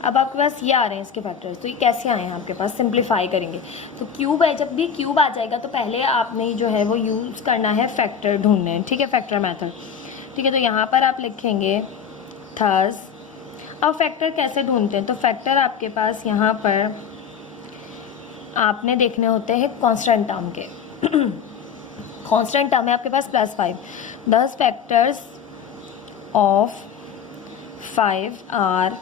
अब आपके पास ये आ रहे हैं इसके फैक्टर्स। तो ये कैसे आए हैं आपके पास, सिंप्लीफाई करेंगे तो क्यूब है, जब भी क्यूब आ जाएगा तो पहले आपने जो है वो यूज़ करना है फैक्टर ढूंढने हैं। ठीक है, फैक्टर मेथड। ठीक है, तो यहाँ पर आप लिखेंगे थर्स। अब फैक्टर कैसे ढूंढते हैं, तो फैक्टर आपके पास यहाँ पर आपने देखने होते हैं कांस्टेंट टर्म के। कांस्टेंट टर्म है आपके पास +5। 10 फैक्टर्स ऑफ 5 आर।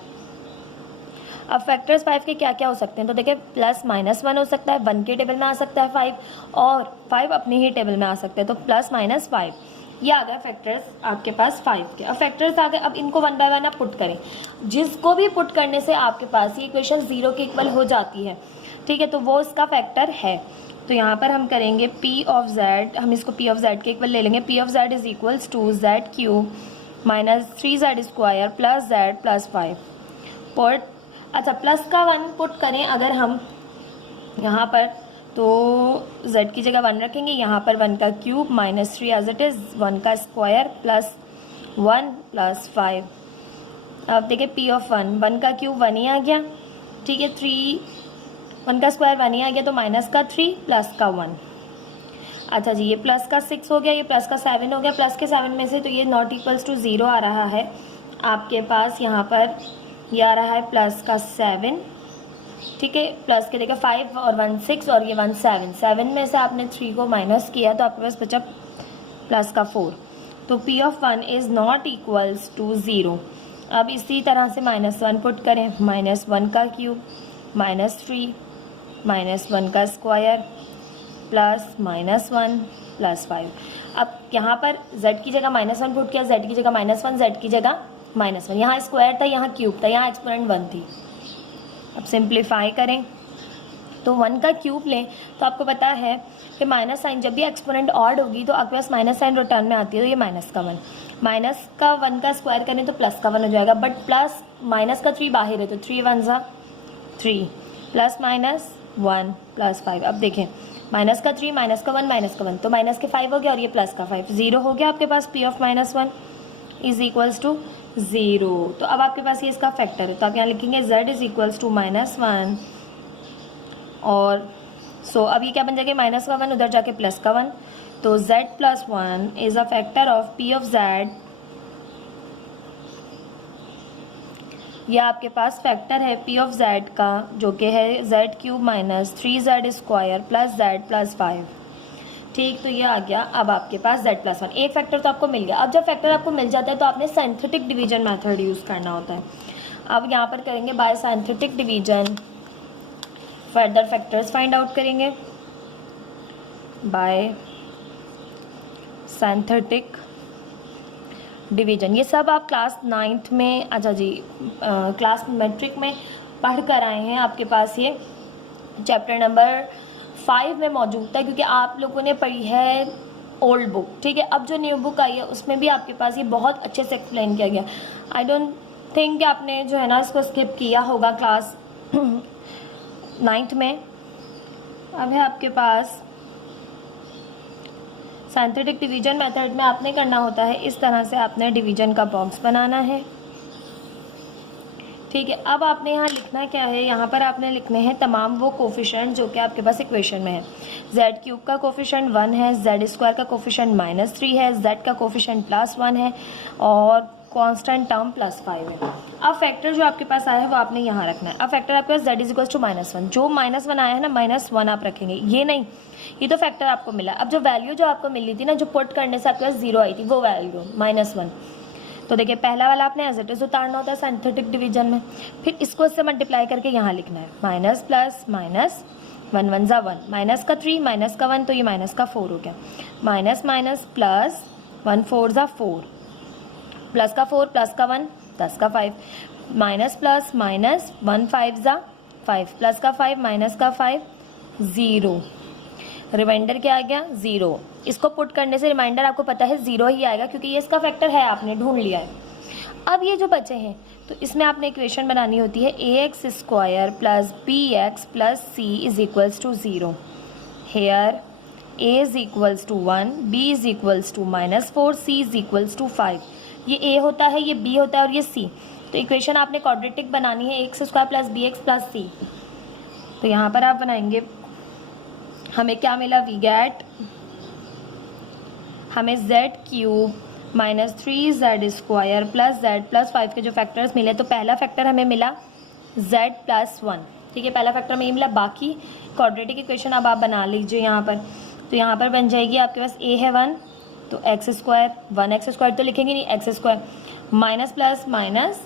अब फैक्टर्स 5 के क्या क्या हो सकते हैं, तो देखिए +-1 हो सकता है, 1 के टेबल में आ सकता है 5, और 5 अपने ही टेबल में आ सकते हैं। तो +-5 ये आ गया फैक्टर्स आपके पास 5 के। अब फैक्टर्स आ गए, अब इनको 1 बाय 1 आप पुट करें। जिसको भी पुट करने से आपके पास ये इक्वेशन 0 के इक्वल हो जाती है। ठीक है, तो वो इसका फैक्टर है। तो यहाँ पर हम करेंगे p ऑफ z, हम इसको p ऑफ z के इक्वल ले लेंगे। p of z is equals to z³ - 3z² + z + 5 put. अच्छा, प्लस का 1 पुट करें अगर हम यहाँ पर, तो z की जगह 1 रखेंगे, यहाँ पर 1 का क्यूब -3 एज इट इज़, 1 का स्क्वायर प्लस 1 + 5। अब देखिए p ऑफ 1 का क्यूब 1 ही आ गया। ठीक है, 1 का स्क्वायर 1 ही आ गया, तो -3 प्लस का 1। अच्छा जी, ये प्लस का 6 हो गया, ये प्लस का 7 हो गया। प्लस के 7 में से तो ये नॉट इक्वल्स टू 0 आ रहा है आपके पास। यहाँ पर ये आ रहा है प्लस का 7। ठीक है, प्लस के देखिए 5 और 1 6 और ये 1 7। 7 में से आपने 3 को माइनस किया तो आपके पास बचा प्लस का 4। तो p of 1 is not equals to 0। अब इसी तरह से -1 पुट करें, -1 का क्यूब -3 -1 का स्क्वायर प्लस -1 + 5। अब यहाँ पर z की जगह -1 पुट किया, z की जगह -1, z की जगह -1। यहाँ स्क्वायर था, यहाँ क्यूब था, यहाँ एक्सपोनेंट 1 थी। अब सिंप्लीफाई करें तो 1 का क्यूब लें तो आपको पता है कि माइनस साइन, जब भी एक्सपोनेंट ऑड होगी तो आपके पास माइनस साइन रिटर्न में आती है। तो ये माइनस का 1, माइनस का 1 का स्क्वायर करें तो प्लस का 1 हो जाएगा। बट प्लस माइनस का 3 बाहर है, तो 3 1 ज़ा 3, प्लस माइनस 1 प्लस 5। अब देखें माइनस का 3 माइनस का 1 माइनस का 1, तो माइनस के 5 हो गया और ये प्लस का 5, 0 हो गया आपके पास। p of -1 is equals to 0। तो अब आपके पास ये इसका फैक्टर है, तो आप यहाँ लिखेंगे z इज इक्वल्स टू -1 और अब ये क्या बन जाएगा, माइनस का 1 उधर जाके प्लस का 1, तो z plus 1 is a factor of p of z। यह आपके पास फैक्टर है p ऑफ z का, जो कि है z³ minus 3z² plus z plus 5। ठीक, तो ये आ गया अब आपके पास z प्लस 1। एक फैक्टर तो आपको मिल गया। अब जब फैक्टर आपको मिल जाता है तो आपने सिंथेटिक डिवीजन मेथड यूज़ करना होता है। अब यहाँ पर करेंगे bye synthetic division, further factors find out करेंगे बाय सिंथेटिक डिवीजन। ये सब आप क्लास 9th में, अच्छा जी, क्लास मैट्रिक में पढ़ कर आए हैं। आपके पास ये चैप्टर नंबर 5 में मौजूद था, क्योंकि आप लोगों ने पढ़ी है ओल्ड बुक। ठीक है, अब जो न्यू बुक आई है उसमें भी आपके पास ये बहुत अच्छे से एक्सप्लेन किया गया। आई डोंट थिंक कि आपने जो है ना इसको स्किप किया होगा क्लास 9th में। अब है आपके पास सिंथेटिक डिवीजन मेथड में आपने करना होता है इस तरह से, आपने डिवीजन का बॉक्स बनाना है। ठीक है, अब आपने यहाँ लिखना क्या है, यहाँ पर आपने लिखने हैं तमाम वो कोफिशिएंट जो कि आपके पास इक्वेशन में है। z³ का कोफिशिएंट 1 है, z² का कोफिशिएंट -3 है, z का कोफिशिएंट +1 है और कांस्टेंट टर्म +5 है। अब फैक्टर जो आपके पास आया है वो आपने यहाँ रखना है। अब फैक्टर आपके पास z इक्वल्स टू -1, जो -1 आया है ना -1 आप रखेंगे, ये नहीं, ये तो फैक्टर आपको मिला। अब जो वैल्यू जो आपको मिली थी ना, जो पुट करने से आपके पास 0 आई थी, वो वैल्यू -1। तो देखिए पहला वाला आपने एज इट इज उतारना होता है सिंथेटिक डिवीजन में, फिर इसको इससे मल्टीप्लाई करके यहाँ लिखना है माइनस प्लस माइनस, 1 1 ज़ा 1, माइनस का 3 माइनस का 1, तो ये माइनस का 4 हो गया, माइनस माइनस प्लस 1 4 ज़ा 4, प्लस का 4 प्लस का 1 प्लस का 5, माइनस प्लस माइनस 1 5 ज़ा 5, प्लस का 5 माइनस का 5, 0, रिमाइंडर क्या आ गया 0। इसको पुट करने से रिमाइंडर आपको पता है 0 ही आएगा, क्योंकि ये इसका फैक्टर है, आपने ढूंढ लिया है। अब ये जो बचे हैं तो इसमें आपने इक्वेशन बनानी होती है ax² plus bx plus c is equals to 0। Here a is equals to 1, b is equals to -4, c is equals to 5। ये a होता है, ये b होता है और ये c। तो इक्वेशन आपने क्वाड्रेटिक बनानी है ax² plus bx plus c। तो यहाँ पर आप बनाएंगे, हमें क्या मिला, वी गेट, हमें z³ minus 3z² plus z plus 5 के जो फैक्टर्स मिले, तो पहला फैक्टर हमें मिला z प्लस 1। ठीक है, पहला फैक्टर में ये मिला। बाकी क्वाड्रेटिक इक्वेशन अब आप बना लीजिए यहाँ पर। तो यहाँ पर बन जाएगी आपके पास a है 1, तो x² 1x² तो लिखेंगे नहीं, x² minus plus minus,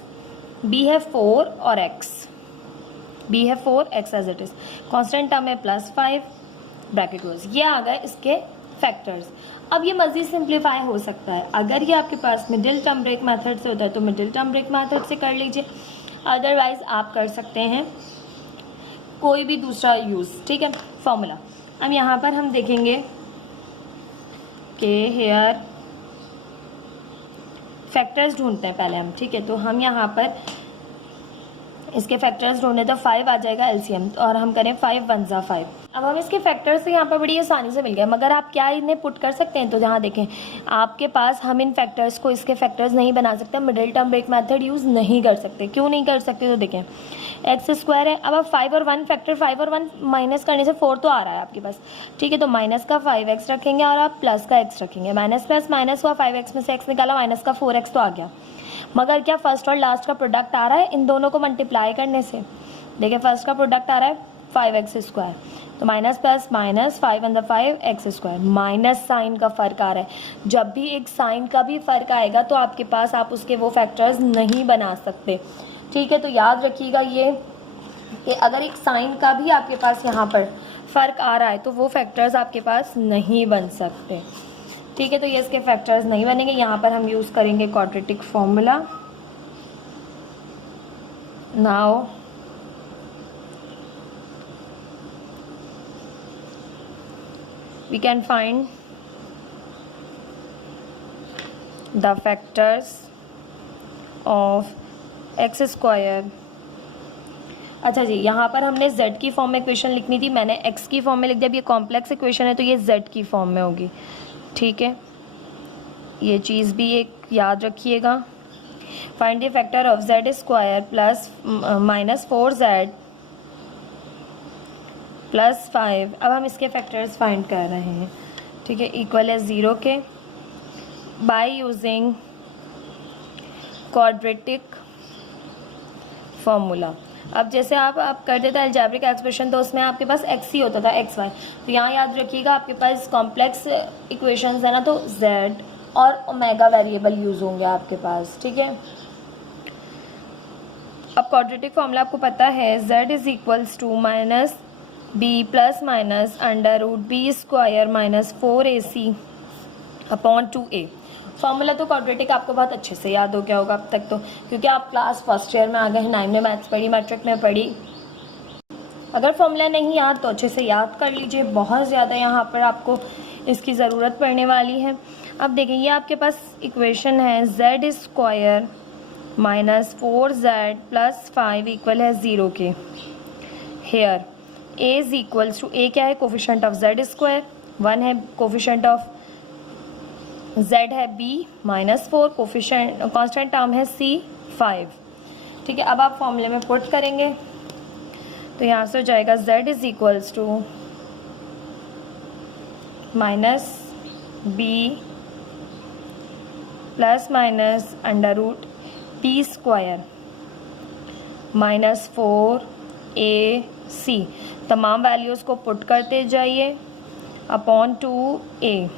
b है 4 और b है 4x as it is, constant term है +5 ब्रैकेट क्लोज। ये आ गए इसके फैक्टर्स। अब ये मज़ीद सिंप्लीफाई हो सकता है, अगर ये आपके पास मिडिल टर्म ब्रेक मेथड से होता है तो मिडिल टर्म ब्रेक मेथड से कर लीजिए, अदरवाइज आप कर सकते हैं कोई भी दूसरा यूज़। ठीक है, फॉर्मूला अब यहाँ पर हम देखेंगे कि हेयर फैक्टर्स ढूंढते हैं पहले हम। ठीक है, तो हम यहाँ पर इसके फैक्टर्स ढूंढे तो 5 आ जाएगा एलसीएम, और हम करें 5 1 ज़ा 5। अब हम इसके फैक्टर्स से यहाँ पर बड़ी आसानी से मिल गए, मगर आप क्या इन्हें पुट कर सकते हैं, तो जहाँ देखें आपके पास, हम इन फैक्टर्स को इसके फैक्टर्स नहीं बना सकते, middle term break method use नहीं कर सकते। क्यों नहीं कर सकते, तो देखें x² है। अब आप 5 और 1 फैक्टर 5 और 1 माइनस करने से 4 तो आ रहा है आपके पास। ठीक है, तो माइनस का 5x रखेंगे और आप प्लस का x रखेंगे, माइनस प्लस माइनस हुआ, 5x में से x निकाला, माइनस का 4x तो आ गया। मगर क्या फर्स्ट और लास्ट का प्रोडक्ट आ रहा है इन दोनों को मल्टीप्लाई करने से। देखिए फर्स्ट का प्रोडक्ट आ रहा है 5x², तो minus plus minus 5 1 5 x², minus sign का फ़र्क आ रहा है। जब भी एक साइन का भी फ़र्क आएगा तो आपके पास, आप उसके वो फैक्टर्स नहीं बना सकते। ठीक है, तो याद रखिएगा ये कि अगर एक साइन का भी आपके पास यहाँ पर फ़र्क आ रहा है तो वो फैक्टर्स आपके पास नहीं बन सकते। ठीक है, तो ये इसके फैक्टर्स नहीं बनेंगे। यहाँ पर हम यूज़ करेंगे quadratic formula. Now we can find the factors of x²। अच्छा जी, यहाँ पर हमने z की फॉर्म में इक्वेशन लिखनी थी, मैंने x की फॉर्म में लिख दिया। अब ये कॉम्प्लेक्स इक्वेशन है तो ये z की फॉर्म में होगी, ठीक है। ये चीज़ भी एक याद रखिएगा। Find the factor of z square plus minus 4z plus 5। अब हम इसके फैक्टर्स फाइंड कर रहे हैं, ठीक है, इक्वल है 0 के, बाय यूजिंग क्वाड्रेटिक फॉर्मूला। अब जैसे आप करते थे अलजेब्रिक एक्सप्रेशन तो उसमें आपके पास x ही होता था, x y। तो यहाँ याद रखिएगा आपके पास कॉम्प्लेक्स इक्वेशंस है ना, तो z और ओमेगा वेरिएबल यूज होंगे आपके पास, ठीक है। अब क्वाड्रेटिक फॉर्मूला आपको पता है, z is equals to minus b plus minus under root b square minus 4ac upon 2a। Formula तो क्वाड्रेटिक आपको बहुत अच्छे से याद हो गया होगा अब तक तो, क्योंकि आप क्लास फर्स्ट ईयर में आ गए हैं, 9 में मैथ्स पढ़ी, मैट्रिक में पढ़ी। अगर फॉर्मूला नहीं याद तो अच्छे से याद कर लीजिए, बहुत ज़्यादा यहाँ पर आपको इसकी ज़रूरत पड़ने वाली है। अब देखें, ये आपके पास इक्वेशन है z square minus 4z plus 5 equal है 0 के। Here a is equals to, a क्या है, कोफिशिएंट ऑफ z स्क्वायर, 1 है, कोफिशिएंट ऑफ z है b minus 4, coefficient constant term है c 5, ठीक है। अब आप फॉर्मूले में पुट करेंगे तो यहाँ से हो जाएगा z is equals to minus b plus minus under root b square minus 4ac, तमाम वैल्यूज़ को पुट करते जाइए, अपॉन 2a,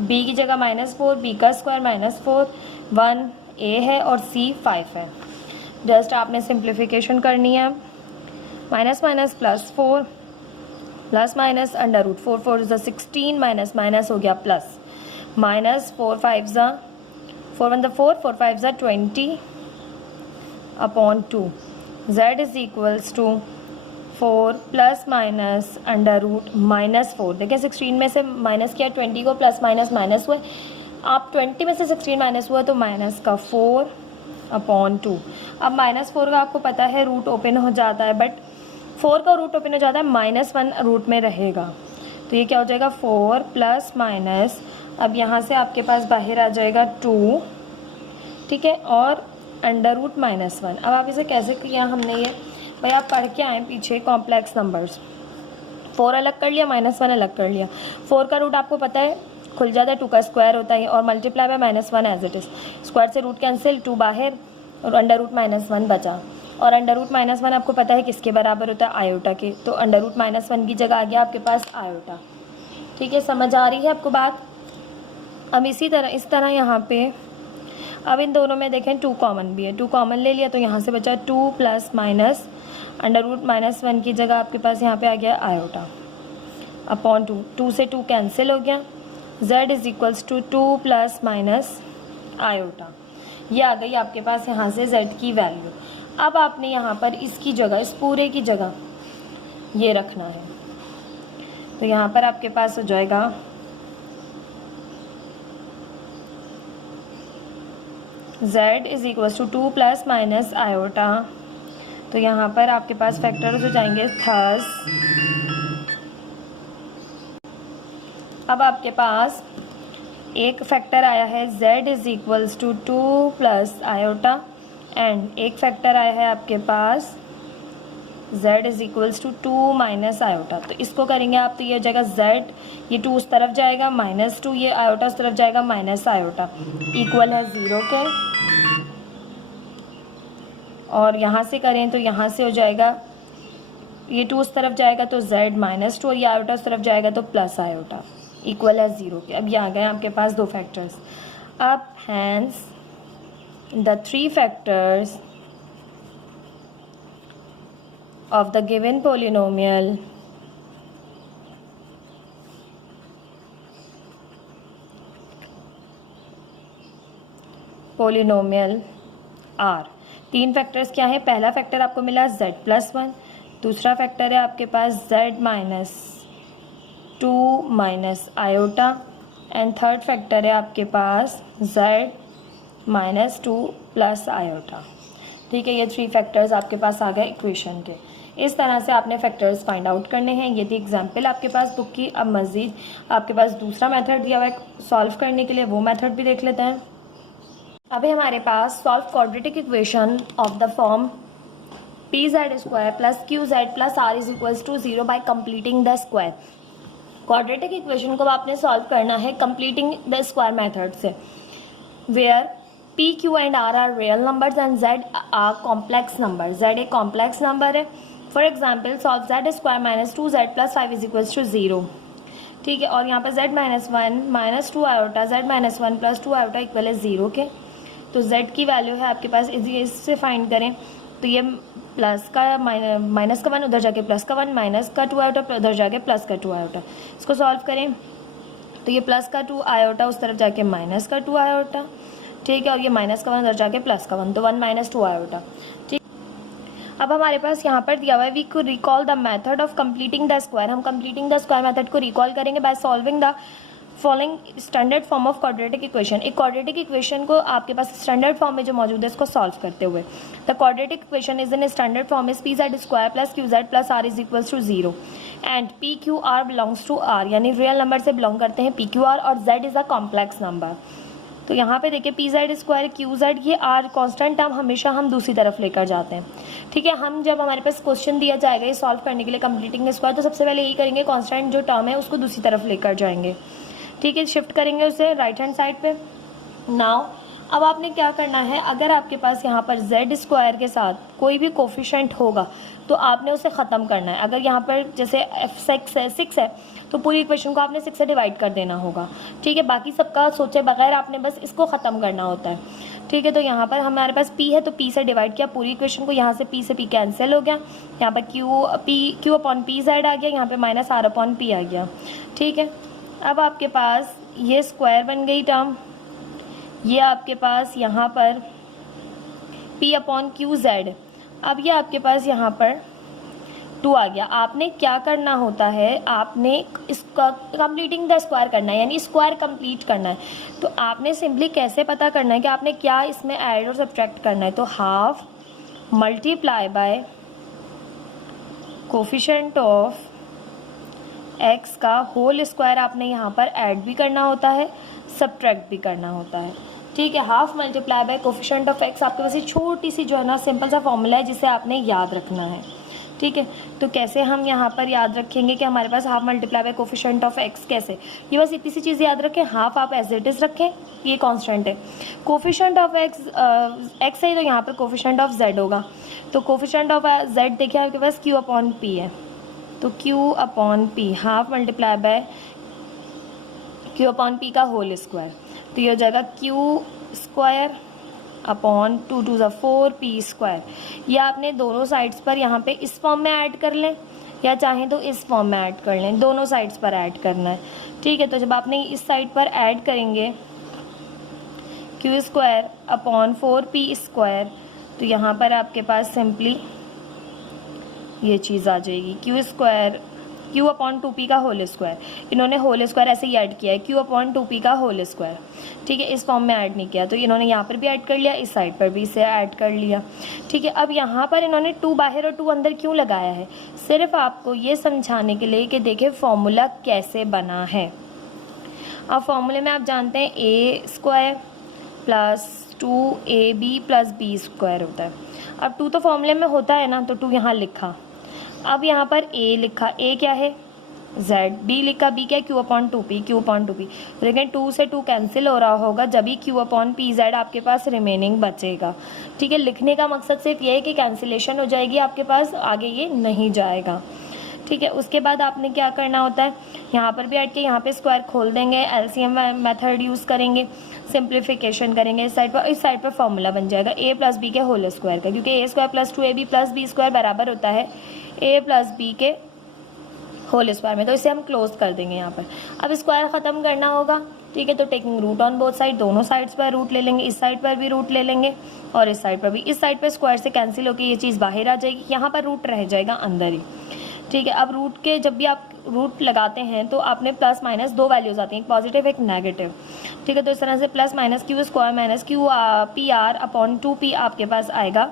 b की जगह -4, b का स्क्वायर -4, 1 a है और c 5 है। जस्ट आपने सिंप्लीफिकेशन करनी है, minus minus plus 4 plus minus under root 4 4 ज़ा 16 माइनस माइनस हो गया प्लस, माइनस 4 5 ज़ा 4 1 ज़ा 4 4 5 ज़ा 20 upon 2। z is equals to 4 plus minus under root -4। देखिए 16 में से माइनस किया, 20 को प्लस माइनस माइनस हुआ, आप 20 में से 16 माइनस हुआ तो माइनस का 4 अपॉन 2। अब -4 का आपको पता है रूट ओपन हो जाता है, बट 4 का रूट ओपन हो जाता है, -1 रूट में रहेगा, तो ये क्या हो जाएगा 4 प्लस माइनस, अब यहाँ से आपके पास बाहर आ जाएगा 2, ठीक है, और अंडर रूट -1। अब आप इसे कैसे किया हमने, ये भाई आप पढ़ के आए पीछे कॉम्प्लेक्स नंबर्स, 4 अलग कर लिया, -1 अलग कर लिया। 4 का रूट आपको पता है खुल जाता है, 2 का स्क्वायर होता है और multiply by -1 as it is, square से रूट कैंसिल, 2 बाहर और अंडर रूट -1 बचा, और अंडर रूट -1 आपको पता है किसके बराबर होता है, आयोटा के, तो अंडर रूट -1 की जगह आ गया आपके पास आयोटा, ठीक है। समझ आ रही है आपको बात। अब इसी तरह इस तरह यहाँ पे, अब इन दोनों में देखें 2 कॉमन भी है, 2 कॉमन ले लिया तो यहाँ से बचा 2 प्लस माइनस अंडर रूट -1 की जगह आपके पास यहाँ पे आ गया आयोटा अपॉन 2, 2 से 2 कैंसिल हो गया, z is equals to 2 plus minus iota, ये आ गई आपके पास यहाँ से z की वैल्यू। अब आपने यहाँ पर इसकी जगह, इस पूरे की जगह ये रखना है, तो यहाँ पर आपके पास हो जाएगा z is equals to 2 plus minus iota, तो यहाँ पर आपके पास फैक्टर्स हो जाएंगे थस। अब आपके पास एक फैक्टर आया है z is equals to 2 plus iota, and एक फैक्टर आया है आपके पास z is equals to 2 minus iota. तो इसको करेंगे आप तो ये हो जाएगा z, ये 2 उस तरफ जाएगा -2, ये आयोटा उस तरफ जाएगा माइनस आयोटा, इक्वल है 0 के। और यहाँ से करें तो यहाँ से हो जाएगा, ये 2 उस तरफ जाएगा तो z -2, और ये आयोटा उस तरफ जाएगा तो प्लस आयोटा, इक्वल है 0 के। अब ये आ गए आपके पास 2 फैक्टर्स। अब hence the 3 factors of the given polynomial R। 3 factors क्या है, पहला फैक्टर आपको मिला z+1, दूसरा फैक्टर है आपके पास z-2 minus iota, and third factor है आपके पास z-2 प्लस आयोटा। ठीक है, ये 3 फैक्टर्स आपके पास आ गए इक्वेशन के। इस तरह से आपने फैक्टर्स फाइंड आउट करने हैं। ये थी एग्जाम्पल आपके पास बुक की। अब मज़ीद आपके पास दूसरा मेथड दिया हुआ है सॉल्व करने के लिए, वो मेथड भी देख लेते हैं। अभी हमारे पास solve quadratic equation of the form pz² plus qz plus r is equals to 0 by completing the square. Quadratic equation को आपने सॉल्व करना है कंप्लीटिंग द स्क्वायर मेथड से, where p, q and r are real numbers and z are complex number. z एक complex number है। For example solve z² minus 2z plus 5 is equals to 0। ठीक है, और यहाँ पर z minus 1 minus 2 iota, z minus 1 plus 2 iota equal है 0 के। तो z की वैल्यू है आपके पास, इससे फाइंड करें तो ये प्लस का माइनस का 1 उधर जाके प्लस का 1, माइनस का 2 आयोटा उधर जाके प्लस का 2 आयोटा। इसको सॉल्व करें तो ये प्लस का 2 आयोटा उस तरफ जाके माइनस का 2 आयोटा। ठीक है, और ये माइनस का 1 उधर जाके प्लस का 1, तो 1 माइनस 2 आयोटा। ठीक, अब हमारे पास यहाँ पर दिया हुआ है we could recall the method of completing the square. हम कंप्लीटिंग द स्क्वायर मेथड को रिकॉल करेंगे by solving the following standard form of quadratic equation. एक क्वाड्रेटिक इक्वेशन को आपके पास स्टैंडर्ड फॉर्म में जो मौजूद है इसको सॉल्व करते हुए। The quadratic equation is in standard form is pz² plus qz plus r is equals to 0 and p q r belongs to r, यानी रियल नंबर से बिलोंग करते हैं p q r, और z is a complex number. तो यहाँ पे देखिए pz² qz, ये r कांस्टेंट टर्म हमेशा हम दूसरी तरफ लेकर जाते हैं। ठीक है, हम जब हमारे पास क्वेश्चन दिया जाएगा ये सॉल्व करने के लिए कंप्लीटिंग स्क्वायर, तो सबसे पहले यही करेंगे, कांस्टेंट जो टर्म है उसको दूसरी तरफ लेकर जाएंगे। ठीक है, शिफ्ट करेंगे उसे राइट हैंड साइड पे। नाउ अब आपने क्या करना है, अगर आपके पास यहाँ पर z² के साथ कोई भी कोफिशिएंट होगा तो आपने उसे ख़त्म करना है। अगर यहाँ पर जैसे f6 है तो पूरी इक्वेशन को आपने 6 से डिवाइड कर देना होगा। ठीक है, बाकी सबका सोचे बगैर आपने बस इसको ख़त्म करना होता है। ठीक है, तो यहाँ पर हमारे पास p है तो p से डिवाइड किया पूरी इक्वेशन को, यहाँ से p से p कैंसिल हो गया, यहाँ पर q अपॉन pz आ गया, यहाँ पर माइनस r अपॉन p आ गया। ठीक है, अब आपके पास ये स्क्वायर बन गई टर्म, ये आपके पास यहाँ पर p अपॉन qz, अब ये आपके पास यहाँ पर 2 आ गया। आपने क्या करना होता है, आपने इसका कंप्लीटिंग द स्क्वायर करना है, यानी स्क्वायर कंप्लीट करना है। तो आपने सिंपली कैसे पता करना है कि आपने क्या इसमें ऐड और सब्ट्रैक्ट करना है, तो half multiply by coefficient of x का होल स्क्वायर आपने यहाँ पर ऐड भी करना होता है, सब्ट्रैक्ट भी करना होता है। ठीक है, half multiply by coefficient of x, आपके पास ये छोटी सी जो है ना सिंपल सा फॉर्मूला है जिसे आपने याद रखना है। ठीक है, तो कैसे हम यहाँ पर याद रखेंगे कि हमारे पास half multiply by coefficient of x कैसे, ये बस इतनी सी चीज़ याद रखें, हाफ आप एज इट इज़ रखें, ये कांस्टेंट है। कोफिशिएंट ऑफ x है तो यहाँ पर कोफिशिएंट ऑफ z होगा, तो कोफिशिएंट ऑफ z देखिए आपके पास q अपॉन p है, तो q upon p half multiply bye q upon p का होल स्क्वायर, तो ये हो जाएगा q² अपॉन 2 2 4 p²। ये आपने दोनों साइड्स पर यहाँ पे इस फॉर्म में ऐड कर लें या चाहें तो इस फॉर्म में ऐड कर लें, दोनों साइड्स पर ऐड करना है। ठीक है, तो जब आपने इस साइड पर ऐड करेंगे q² अपॉन 4p², तो यहाँ पर आपके पास सिंपली ये चीज़ आ जाएगी q अपॉन 2p का होल स्क्वायर। इन्होंने होल स्क्वायर ऐसे ही ऐड किया है, q अपॉन 2p का होल स्क्वायर। ठीक है, इस फॉर्म में ऐड नहीं किया, तो इन्होंने यहाँ पर भी ऐड कर लिया, इस साइड पर भी इसे ऐड कर लिया। ठीक है, अब यहाँ पर इन्होंने 2 बाहर और 2 अंदर क्यों लगाया है, सिर्फ आपको ये समझाने के लिए कि देखिए फॉर्मूला कैसे बना है। अब फॉर्मूले में आप जानते हैं a² plus 2ab plus b² होता है। अब 2 तो फॉर्मूले में होता है ना, तो 2 यहाँ लिखा, अब यहाँ पर a लिखा, a क्या है z, b लिखा, b क्या है q अपॉन 2p, लेकिन 2 से 2 कैंसिल हो रहा होगा, जब ही q अपॉन pz आपके पास रिमेनिंग बचेगा। ठीक है, लिखने का मकसद सिर्फ ये है कि कैंसिलेशन हो जाएगी आपके पास, आगे ये नहीं जाएगा। ठीक है, उसके बाद आपने क्या करना होता है, यहाँ पर भी ऐड के यहाँ पे स्क्वायर खोल देंगे, एलसीएम मेथड यूज़ करेंगे, सिंप्लीफिकेशन करेंगे, इस साइड पर फॉर्मूला बन जाएगा a प्लस बी के होल स्क्वायर का, क्योंकि a² plus 2ab plus b² बराबर होता है a प्लस बी के होल स्क्वायर में, तो इसे हम क्लोज कर देंगे यहाँ पर। अब स्क्वायर ख़त्म करना होगा। ठीक है, तो taking root on both side, दोनों साइड्स पर रूट ले लेंगे, इस साइड पर भी रूट ले लेंगे और इस साइड पर भी। इस साइड पर स्क्वायर से कैंसिल होकर ये चीज़ बाहर आ जाएगी, यहाँ पर रूट रह जाएगा अंदर ही। ठीक है, अब रूट के जब भी आप रूट लगाते हैं तो आपने प्लस माइनस 2 वैल्यूज आती हैं, एक पॉजिटिव एक नेगेटिव। ठीक है, तो इस तरह से plus minus q² minus q pr upon 2p आपके पास आएगा।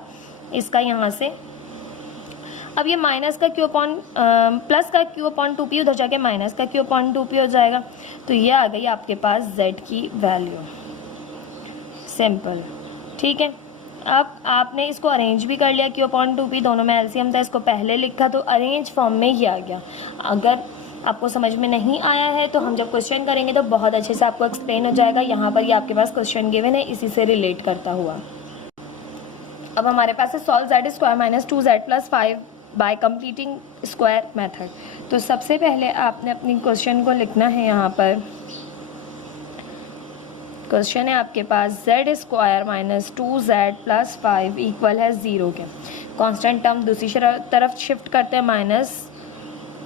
इसका यहाँ से। अब ये माइनस का क्यू अपॉन प्लस का क्यू अपॉन 2p उधर जाके माइनस का क्यू अपॉन 2p हो जाएगा। तो ये आ गई आपके पास z की वैल्यू, सिंपल। ठीक है, अब आपने इसको अरेंज भी कर लिया, क्यू अपॉन 2p दोनों में एलसीएम था, इसको पहले लिखा तो अरेंज फॉर्म में ही आ गया। अगर आपको समझ में नहीं आया है तो हम जब क्वेश्चन करेंगे तो बहुत अच्छे से आपको एक्सप्लेन हो जाएगा। यहाँ पर ये आपके पास क्वेश्चन गिवन है, इसी से रिलेट करता हुआ। अब हमारे पास है solve z square minus 2z plus 5 bye completing square method. तो सबसे पहले आपने अपनी क्वेश्चन को लिखना है। यहाँ पर क्वेश्चन है आपके पास z square minus 2z plus 5 equal है 0 के। कांस्टेंट टर्म दूसरी तरफ शिफ्ट करते हैं, माइनस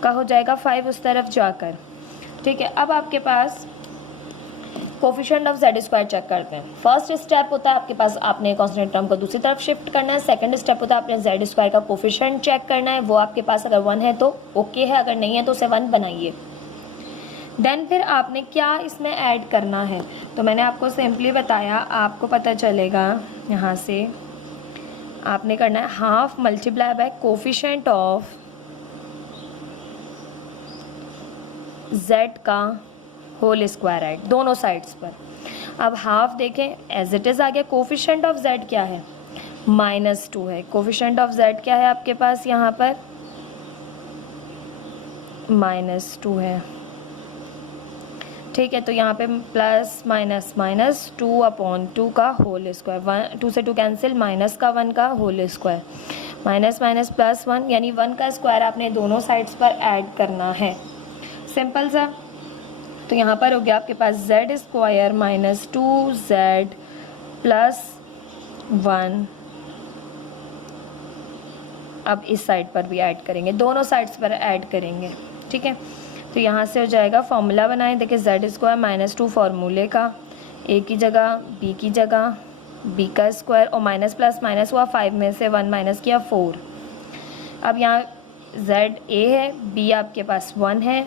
का हो जाएगा 5 उस तरफ जाकर। ठीक है, अब आपके पास coefficient of z square check करते हैं। फर्स्ट स्टेप होता है आपके पास, आपने कांस्टेंट टर्म को दूसरी तरफ शिफ्ट करना है। सेकंड स्टेप होता है आपने z स्क्वायर का कोफिशिएंट चेक करना है। वो आपके पास अगर 1 है तो ओके है, अगर नहीं है तो उसे 1 बनाइए। देन फिर आपने क्या इसमें ऐड करना है, तो मैंने आपको सिंपली बताया, आपको पता चलेगा यहाँ से आपने करना है half multiply by coefficient of z का होल स्क्वायर ऐड दोनों साइड्स पर। अब हाफ देखें एज इट इज़ आ गया। कोफिशिएंट ऑफ z क्या है, -2 है। कोफिशिएंट ऑफ z क्या है आपके पास यहाँ पर, -2 है। ठीक है, तो यहाँ पे प्लस माइनस माइनस 2 अपॉन 2 का होल स्क्वायर, 2 से 2 कैंसिल, माइनस का 1 का whole square, minus minus plus 1, यानी 1 का स्क्वायर आपने दोनों साइड्स पर ऐड करना है, सिंपल सा। तो यहाँ पर हो गया आपके पास z square minus 2z plus 1। अब इस साइड पर भी ऐड करेंगे, दोनों साइड्स पर ऐड करेंगे। ठीक है, तो यहाँ से हो जाएगा, फॉर्मूला बनाएं। देखिए z स्क्वायर -2 फार्मूले का, a की जगह b की जगह b का स्क्वायर, और माइनस प्लस माइनस हुआ, 5 में से 1 माइनस किया 4। अब यहाँ z a है, b आपके पास 1 है,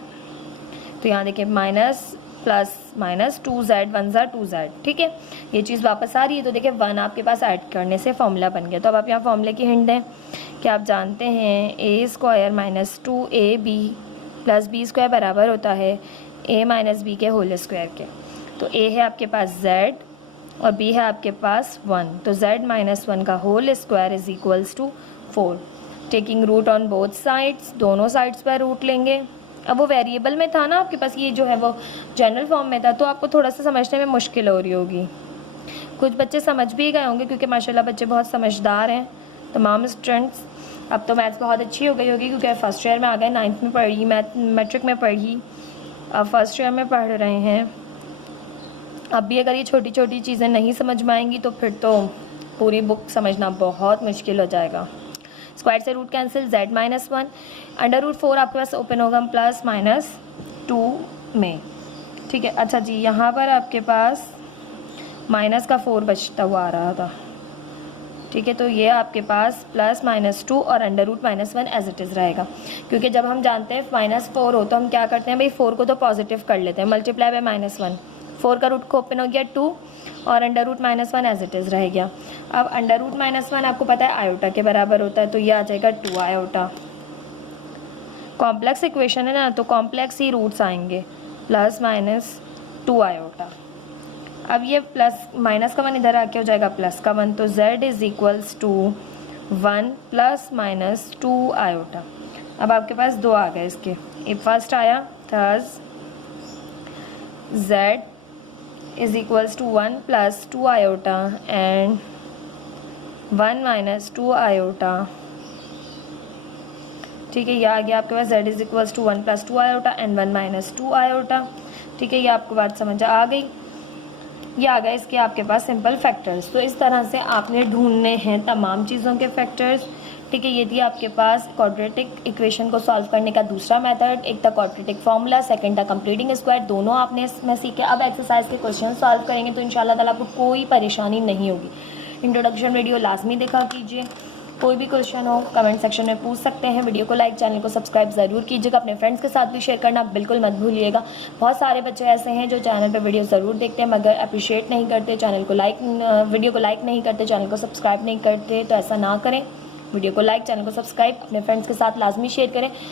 तो यहाँ देखिए माइनस प्लस माइनस 2z 1 ज़ा 2z। ठीक है, ये चीज़ वापस आ रही है, तो देखिए 1 आपके पास ऐड करने से फॉर्मूला बन गया। तो अब आप यहाँ फॉर्मूले की हिंट दें कि आप जानते हैं a square minus 2ab plus b square बराबर होता है a माइनस बी के होल स्क्वायर के। तो a है आपके पास z और b है आपके पास 1, तो z माइनस 1 का whole square is equals to 4। Taking root on both sides, दोनों साइड्स पर रूट लेंगे। अब वो वेरिएबल में था ना आपके पास, ये जो है वो जनरल फॉर्म में था, तो आपको थोड़ा सा समझने में मुश्किल हो रही होगी। कुछ बच्चे समझ भी गए होंगे क्योंकि माशाल्लाह बच्चे बहुत समझदार हैं तमाम स्टूडेंट्स। अब तो मैथ्स बहुत अच्छी हो गई होगी क्योंकि फर्स्ट ईयर में आ गए, 9th में पढ़ी, मैट्रिक में पढ़ी, अब फर्स्ट ईयर में पढ़ रहे हैं। अब भी अगर ये छोटी छोटी चीज़ें नहीं समझ में आएंगी तो फिर तो पूरी बुक समझना बहुत मुश्किल हो जाएगा। स्क्वायर से root cancel, z minus 1, under root 4 आपके पास ओपन होगा प्लस माइनस 2 में। ठीक है, अच्छा जी, यहाँ पर आपके पास माइनस का 4 बचता हुआ आ रहा था। ठीक है, तो ये आपके पास प्लस माइनस 2 और under root -1 as it is रहेगा, क्योंकि जब हम जानते हैं -4 हो तो हम क्या करते हैं भाई, 4 को तो पॉजिटिव कर लेते हैं, मल्टीप्लाई बाय -1, 4 का रूट को ओपन हो गया 2 और under root -1 as it is रह गया। अब अंडर रूट -1 आपको पता है आयोटा के बराबर होता है, तो ये आ जाएगा 2 आयोटा। कॉम्प्लेक्स इक्वेशन है ना, तो कॉम्प्लेक्स ही रूट्स आएंगे, प्लस माइनस 2 आयोटा। अब ये प्लस माइनस का 1 इधर आके हो जाएगा प्लस का 1, तो z is equals to 1 plus minus 2 iota. अब आपके पास 2 आ गए इसके, ये फर्स्ट आया, thus z is equals to 1 plus 2 iota and 1 minus 2 iota. ठीक है, ये आ गया आपके पास z is equals to 1 plus 2 iota and 1 minus 2 iota. ठीक है, ये आपको बात समझ आ गई। ये आ गए इसके आपके पास सिंपल फैक्टर्स। तो इस तरह से आपने ढूंढने हैं तमाम चीज़ों के फैक्टर्स। ठीक है, ये थी आपके पास क्वाड्रेटिक इक्वेशन को सॉल्व करने का दूसरा मेथड। एक था क्वाड्रेटिक फार्मूला, सेकंड था कंप्लीटिंग स्क्वायर, दोनों आपने इसमें सीखे। अब एक्सरसाइज के क्वेश्चन सॉल्व करेंगे तो इंशाल्लाह ताला आपको कोई परेशानी नहीं होगी। इंट्रोडक्शन वीडियो लाजमी देखा कीजिए, कोई भी क्वेश्चन हो कमेंट सेक्शन में पूछ सकते हैं। वीडियो को लाइक, चैनल को सब्सक्राइब ज़रूर कीजिएगा, अपने फ्रेंड्स के साथ भी शेयर करना बिल्कुल मत भूलिएगा। बहुत सारे बच्चे ऐसे हैं जो चैनल पर वीडियो ज़रूर देखते हैं मगर अप्रिशिएट नहीं करते, चैनल को वीडियो को लाइक नहीं करते, चैनल को सब्सक्राइब नहीं करते। तो ऐसा ना करें, वीडियो को लाइक, चैनल को सब्सक्राइब, अपने फ्रेंड्स के साथ लाजमी शेयर करें।